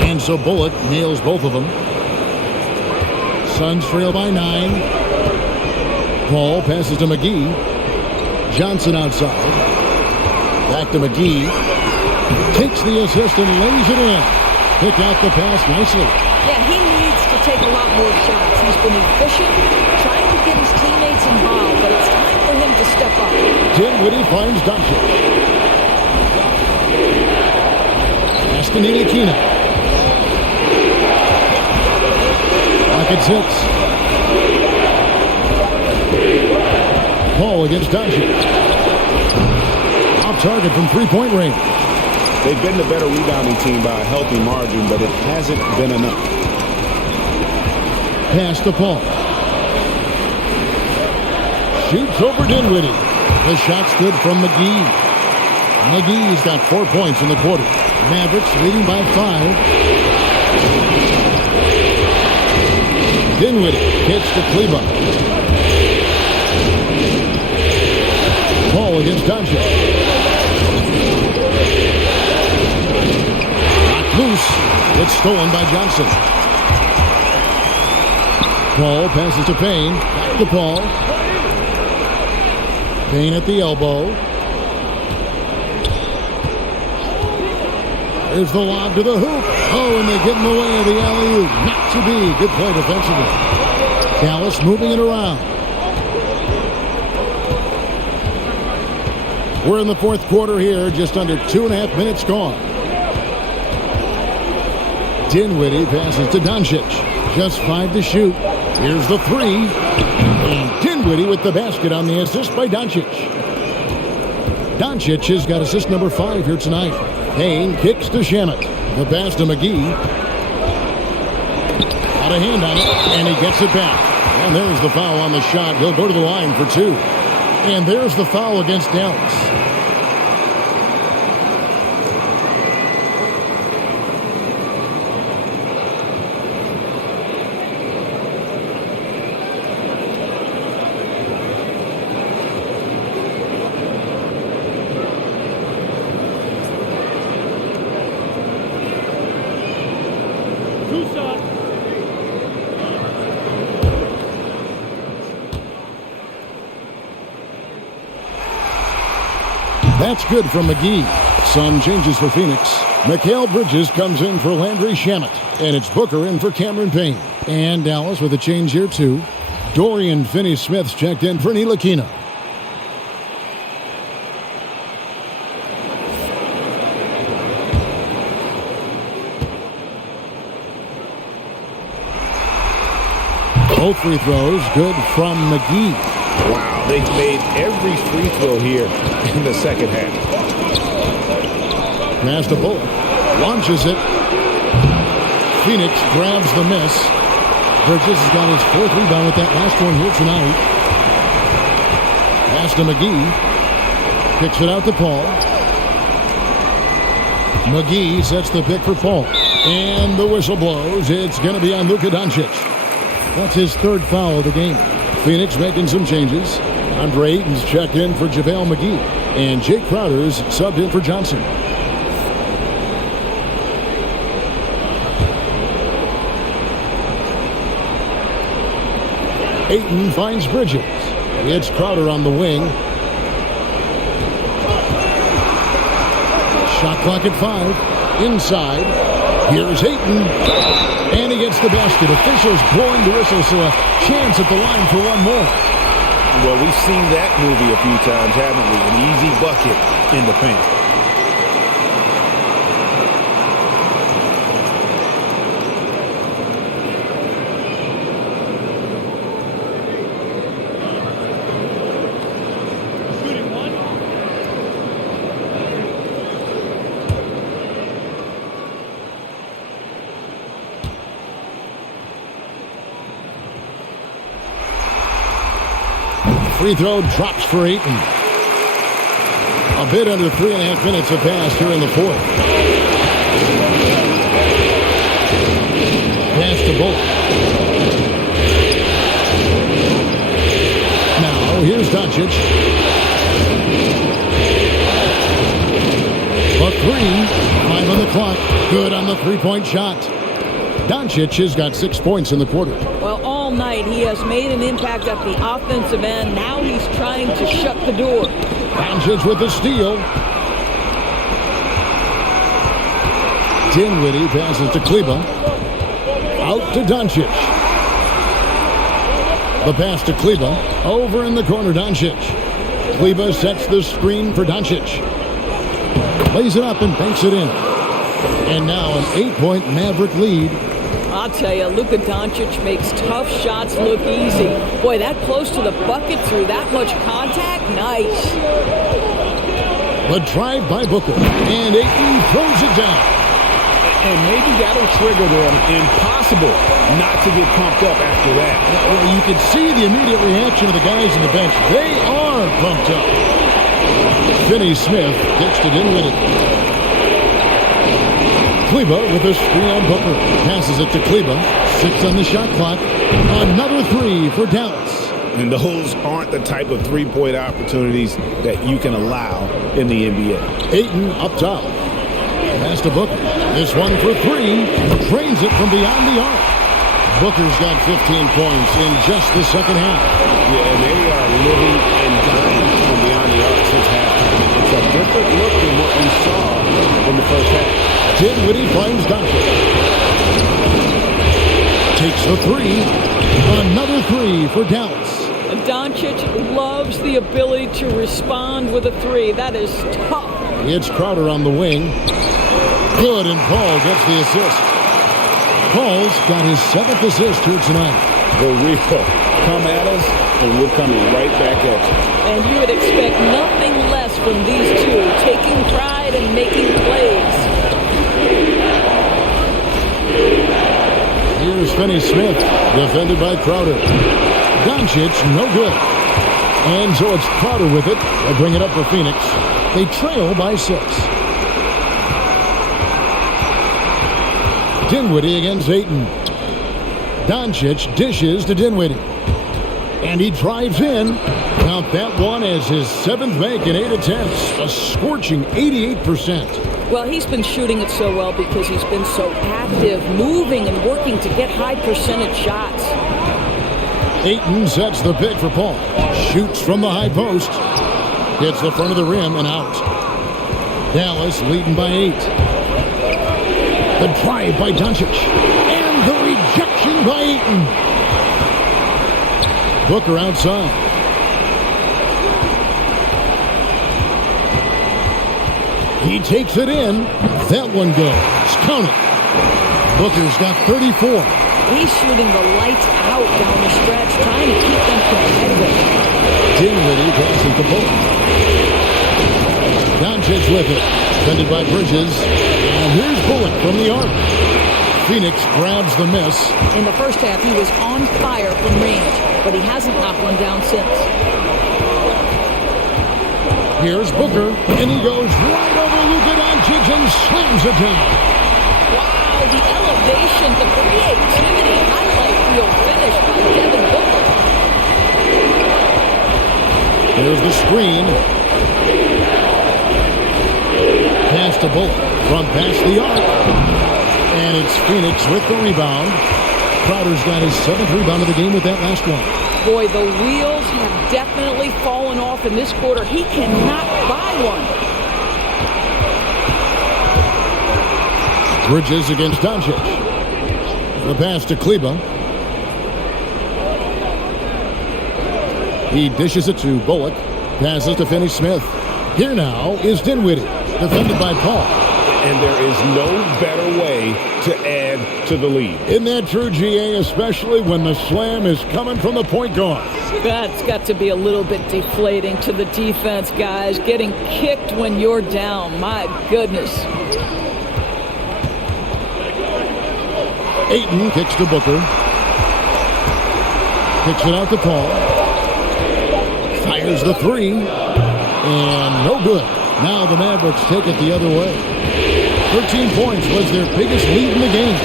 And so Bullock nails both of them. Suns trail by 9. Paul passes to McGee. Johnson outside. Back to McGee. Takes the assist and lays it in. Picked out the pass nicely. Yeah, he needs to take a lot more shots. He's been efficient, trying to get his teammates involved, but it's time for him to step up. Dinwiddie finds Doncic. Pass to Ntilikina. Rockets hits. Paul against Doncic. Off target from three-point range. They've been the better rebounding team by a healthy margin, but it hasn't been enough. Pass to Paul. Shoots over Dinwiddie. The shot's good from McGee. McGee's got 4 points in the quarter. Mavericks leading by 5. Dinwiddie hits to Kleba. Paul against Doncic. Loose. It's stolen by Johnson. Paul passes to Payne. Back to Paul. Payne at the elbow. There's the lob to the hoop. Oh, and they get in the way of the alley-oop. Not to be. Good play defensively. Dallas moving it around. We're in the fourth quarter here. Just under 2.5 minutes gone. Dinwiddie passes to Doncic. Just 5 to shoot. Here's the 3. And Dinwiddie with the basket on the assist by Doncic. Doncic has got assist number 5 here tonight. Payne kicks to Shamet. The pass to McGee. Got a hand on it, and he gets it back. And there's the foul on the shot. He'll go to the line for 2. And there's the foul against Dallas. That's good from McGee. Some changes for Phoenix. Mikal Bridges comes in for Landry Shamet. And it's Booker in for Cameron Payne. And Dallas with a change here too. Dorian Finney-Smith's checked in for Ntilikina. Both free throws good from McGee. Wow, they've made every free throw here in the second half. Pass to Bullock. Launches it. Phoenix grabs the miss. Bridges has got his 4th rebound with that last one here tonight. Pass to McGee. Kicks it out to Paul. McGee sets the pick for Paul. And the whistle blows. It's going to be on Luka Doncic. That's his 3rd foul of the game. Phoenix making some changes. Andre Ayton's checked in for JaVale McGee. And Jake Crowder's subbed in for Johnson. Ayton finds Bridges. It's Crowder on the wing. Shot clock at 5. Inside. Here's Ayton. And he gets the basket. Officials blowing the whistle, so a chance at the line for one more. Well, we've seen that movie a few times, haven't we? An easy bucket in the paint. Free throw drops for Ayton. A bit under 3.5 minutes have passed here in the 4th. Pass to Bullock. Now, here's Doncic. A 3. 5 on the clock. Good on the 3-point shot. Doncic has got 6 points in the quarter. Well, all night he has made an impact at the offensive end. Now he's trying to shut the door. Doncic with the steal. Dinwiddie passes to Kleba. Out to Doncic. The pass to Kleba. Over in the corner, Doncic. Kleba sets the screen for Doncic. Lays it up and banks it in. And now an 8-point Maverick lead. I'll tell you, Luka Doncic makes tough shots look easy. Boy, that close to the bucket through that much contact, nice. The drive by Booker. And Ayton throws it down. And maybe that'll trigger them. Impossible not to get pumped up after that. Well, you can see the immediate reaction of the guys on the bench. They are pumped up. Finney Smith gets to Dinwiddie. Kleba with a screen on Booker. Passes it to Kleba. 6 on the shot clock. Another 3 for Dallas. And those aren't the type of three-point opportunities that you can allow in the NBA. Ayton up top. Pass to Booker. This one for 3. Drains it from beyond the arc. Booker's got 15 points in just the second half. Yeah, and they are living and dying from beyond the arc since halftime. It's a different look than what we saw in the first half. Dinwiddie finds Doncic. Takes the 3. Another 3 for Dallas. Doncic loves the ability to respond with a 3. That is tough. It's Crowder on the wing. Good, and Paul gets the assist. Paul's got his 7th assist here tonight. The real come at us, and we're coming right back at you. And you would expect nothing less from these two, taking pride and making plays. Here's Finney Smith, defended by Crowder. Doncic, no good. And so it's Crowder with it. They bring it up for Phoenix. They trail by 6. Dinwiddie against Ayton. Doncic dishes to Dinwiddie. And he drives in. Count that one as his 7th make in 8 attempts. A scorching 88%. Well, he's been shooting it so well because he's been so active, moving and working to get high percentage shots. Ayton sets the pick for Paul. Shoots from the high post. Hits the front of the rim and out. Dallas leading by 8. The drive by Doncic. And the rejection by Ayton. Booker outside. He takes it in. That one goes. Count it. Booker's got 34. He's shooting the lights out down the stretch, trying to keep them competitive. Dinwiddie passes the ball. Doncic with it. Defended by Bridges. And here's Bullock from the arc. Phoenix grabs the miss. In the first half, he was on fire from range, but he hasn't knocked one down since. Here's Booker, and he goes right over Luka Doncic and slams it down. Wow, the elevation, the creativity, highlight reel finish by Devin Booker. There's the screen. Pass to Bullock from past the arc. And it's Phoenix with the rebound. Crowder's got his 7th rebound of the game with that last one. Boy, the wheels have definitely fallen off in this quarter. He cannot buy one. Bridges against Doncic. The pass to Kleba. He dishes it to Bullock. Passes to Finney Smith. Here now is Dinwiddie, defended by Paul. And there is no better way to add to the lead. Isn't that true, GA, especially when the slam is coming from the point guard? That's got to be a little bit deflating to the defense, guys. Getting kicked when you're down. My goodness. Ayton kicks to Booker. Kicks it out to Paul. Fires the 3. And no good. Now the Mavericks take it the other way. 13 points was their biggest lead in the game.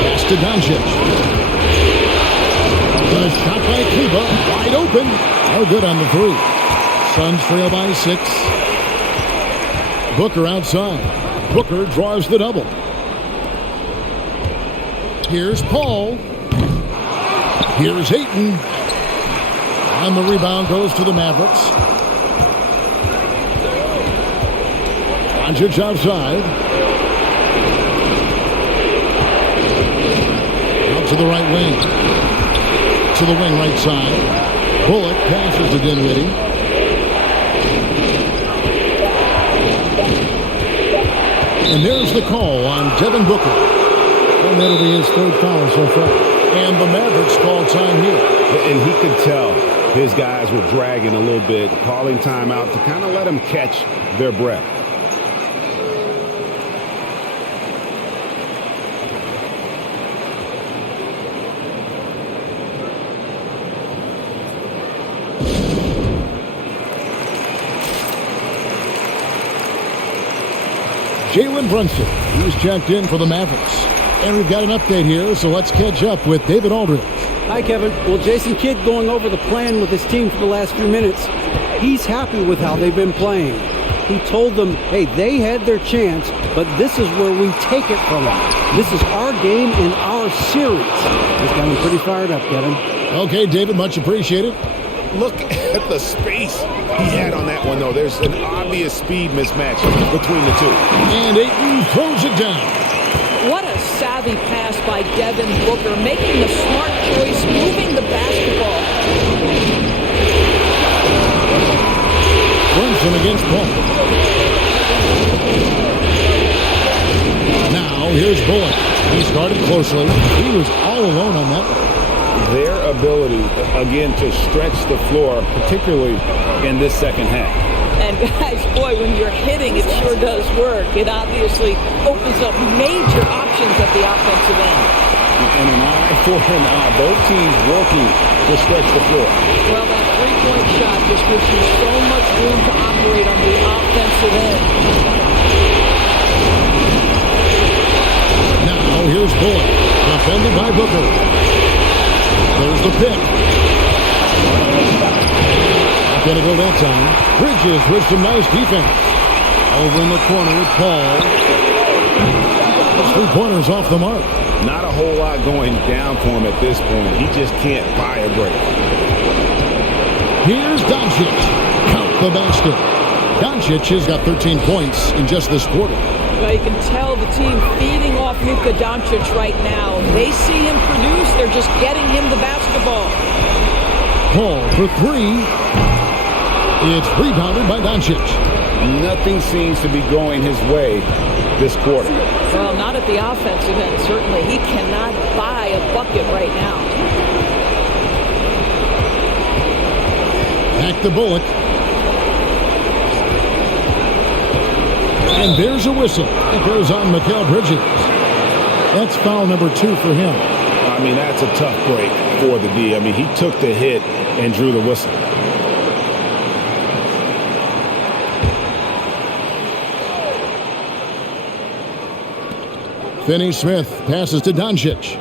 Pass to Doncic. The shot by Kleba, wide open. No good on the 3. Suns trail by 6. Booker outside. Booker draws the double. Here's Paul. Here's Ayton. And the rebound goes to the Mavericks. Doncic outside. to the right wing. To the wing right side. Bullock passes to Dinwiddie. And there's the call on Devin Booker. And that'll be his third foul so far. And the Mavericks call time here. And he could tell his guys were dragging a little bit, calling timeout to kind of let them catch their breath. Jalen Brunson, he's checked in for the Mavericks. And we've got an update here, so let's catch up with David Aldridge. Hi, Kevin. Well, Jason Kidd going over the plan with his team for the last few minutes. He's happy with how they've been playing. He told them, hey, they had their chance, but this is where we take it from them. This is our game and our series. He's got him pretty fired up, Kevin. Okay, David, much appreciated. Look at the space he had on that one, though. There's an obvious speed mismatch between the two. And Ayton throws it down. What a savvy pass by Devin Booker, making the smart choice, moving the basketball. Brunson against Paul. Now, here's Bullock. He started closely. He was all alone on that one. Their ability, again, to stretch the floor, particularly in this second half. And guys, boy, when you're hitting, it sure does work. It obviously opens up major options at the offensive end. And an eye for an eye. Both teams working to stretch the floor. Well, that three-point shot just gives you so much room to operate on the offensive end. Now, here's Bullock. Defended by Booker. There's the pick. Not going to go that time. Bridges with some nice defense. Over in the corner, Paul. 3-pointers off the mark. Not a whole lot going down for him at this point. He just can't buy a break. Here's Doncic. Count the basket. Doncic has got 13 points in just this quarter. Well, you can tell the team feeding off Luka Doncic right now. They see him produce. They're just getting him the basketball. Paul for three. It's rebounded by Doncic. Nothing seems to be going his way this quarter. Well, not at the offensive end, certainly. He cannot buy a bucket right now. Back to Bullock. And there's a whistle. It goes on Mikal Bridges. That's foul number 2 for him. I mean, that's a tough break for the D. I mean, he took the hit and drew the whistle. Finney-Smith passes to Doncic.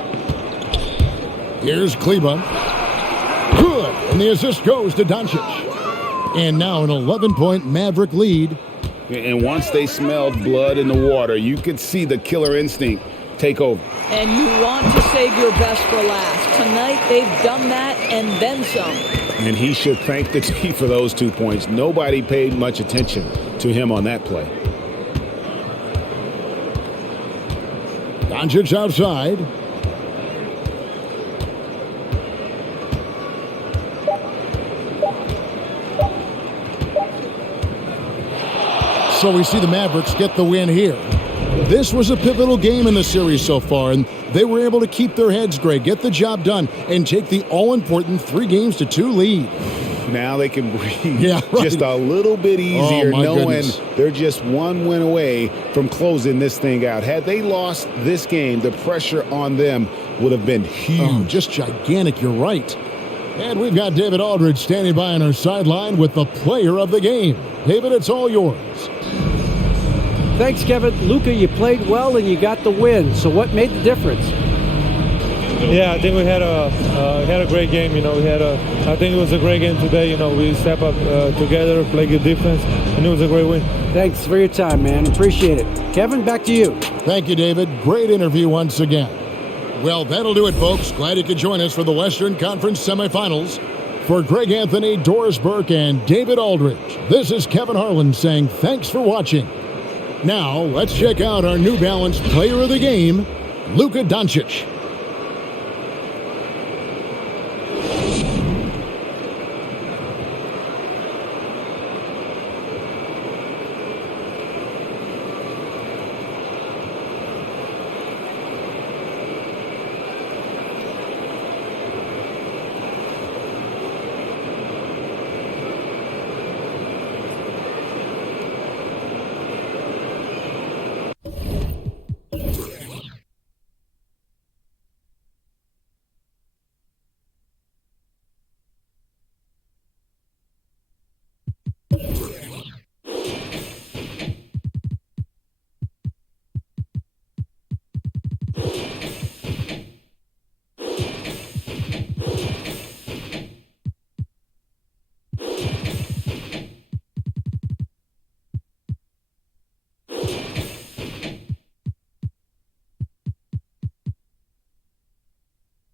Here's Kleba. Good. And the assist goes to Doncic. And now an 11-point Maverick lead. And once they smelled blood in the water, you could see the killer instinct take over. And you want to save your best for last. Tonight, they've done that and then some. And he should thank the team for those 2 points. Nobody paid much attention to him on that play. Doncic outside. So we see the Mavericks get the win here. This was a pivotal game in the series so far, and they were able to keep their heads straight, get the job done, and take the all-important 3-2 lead. Now they can breathe right. just a little bit easier, knowing goodness. they're just one win away from closing this thing out. Had they lost this game, the pressure on them would have been huge. Oh, just gigantic, you're right. And we've got David Aldridge standing by on our sideline with the player of the game. David, it's all yours. Thanks, Kevin. Luka, you played well and you got the win. So what made the difference? Yeah, I think we had a great game. I think it was a great game today. We step up together, play good defense, and it was a great win. Thanks for your time, man. Appreciate it. Kevin, back to you. Thank you, David. Great interview once again. Well, that'll do it, folks. Glad you could join us for the Western Conference semifinals. For Greg Anthony, Doris Burke, and David Aldridge, this is Kevin Harlan saying thanks for watching. Now, let's check out our New Balance player of the game, Luka Doncic.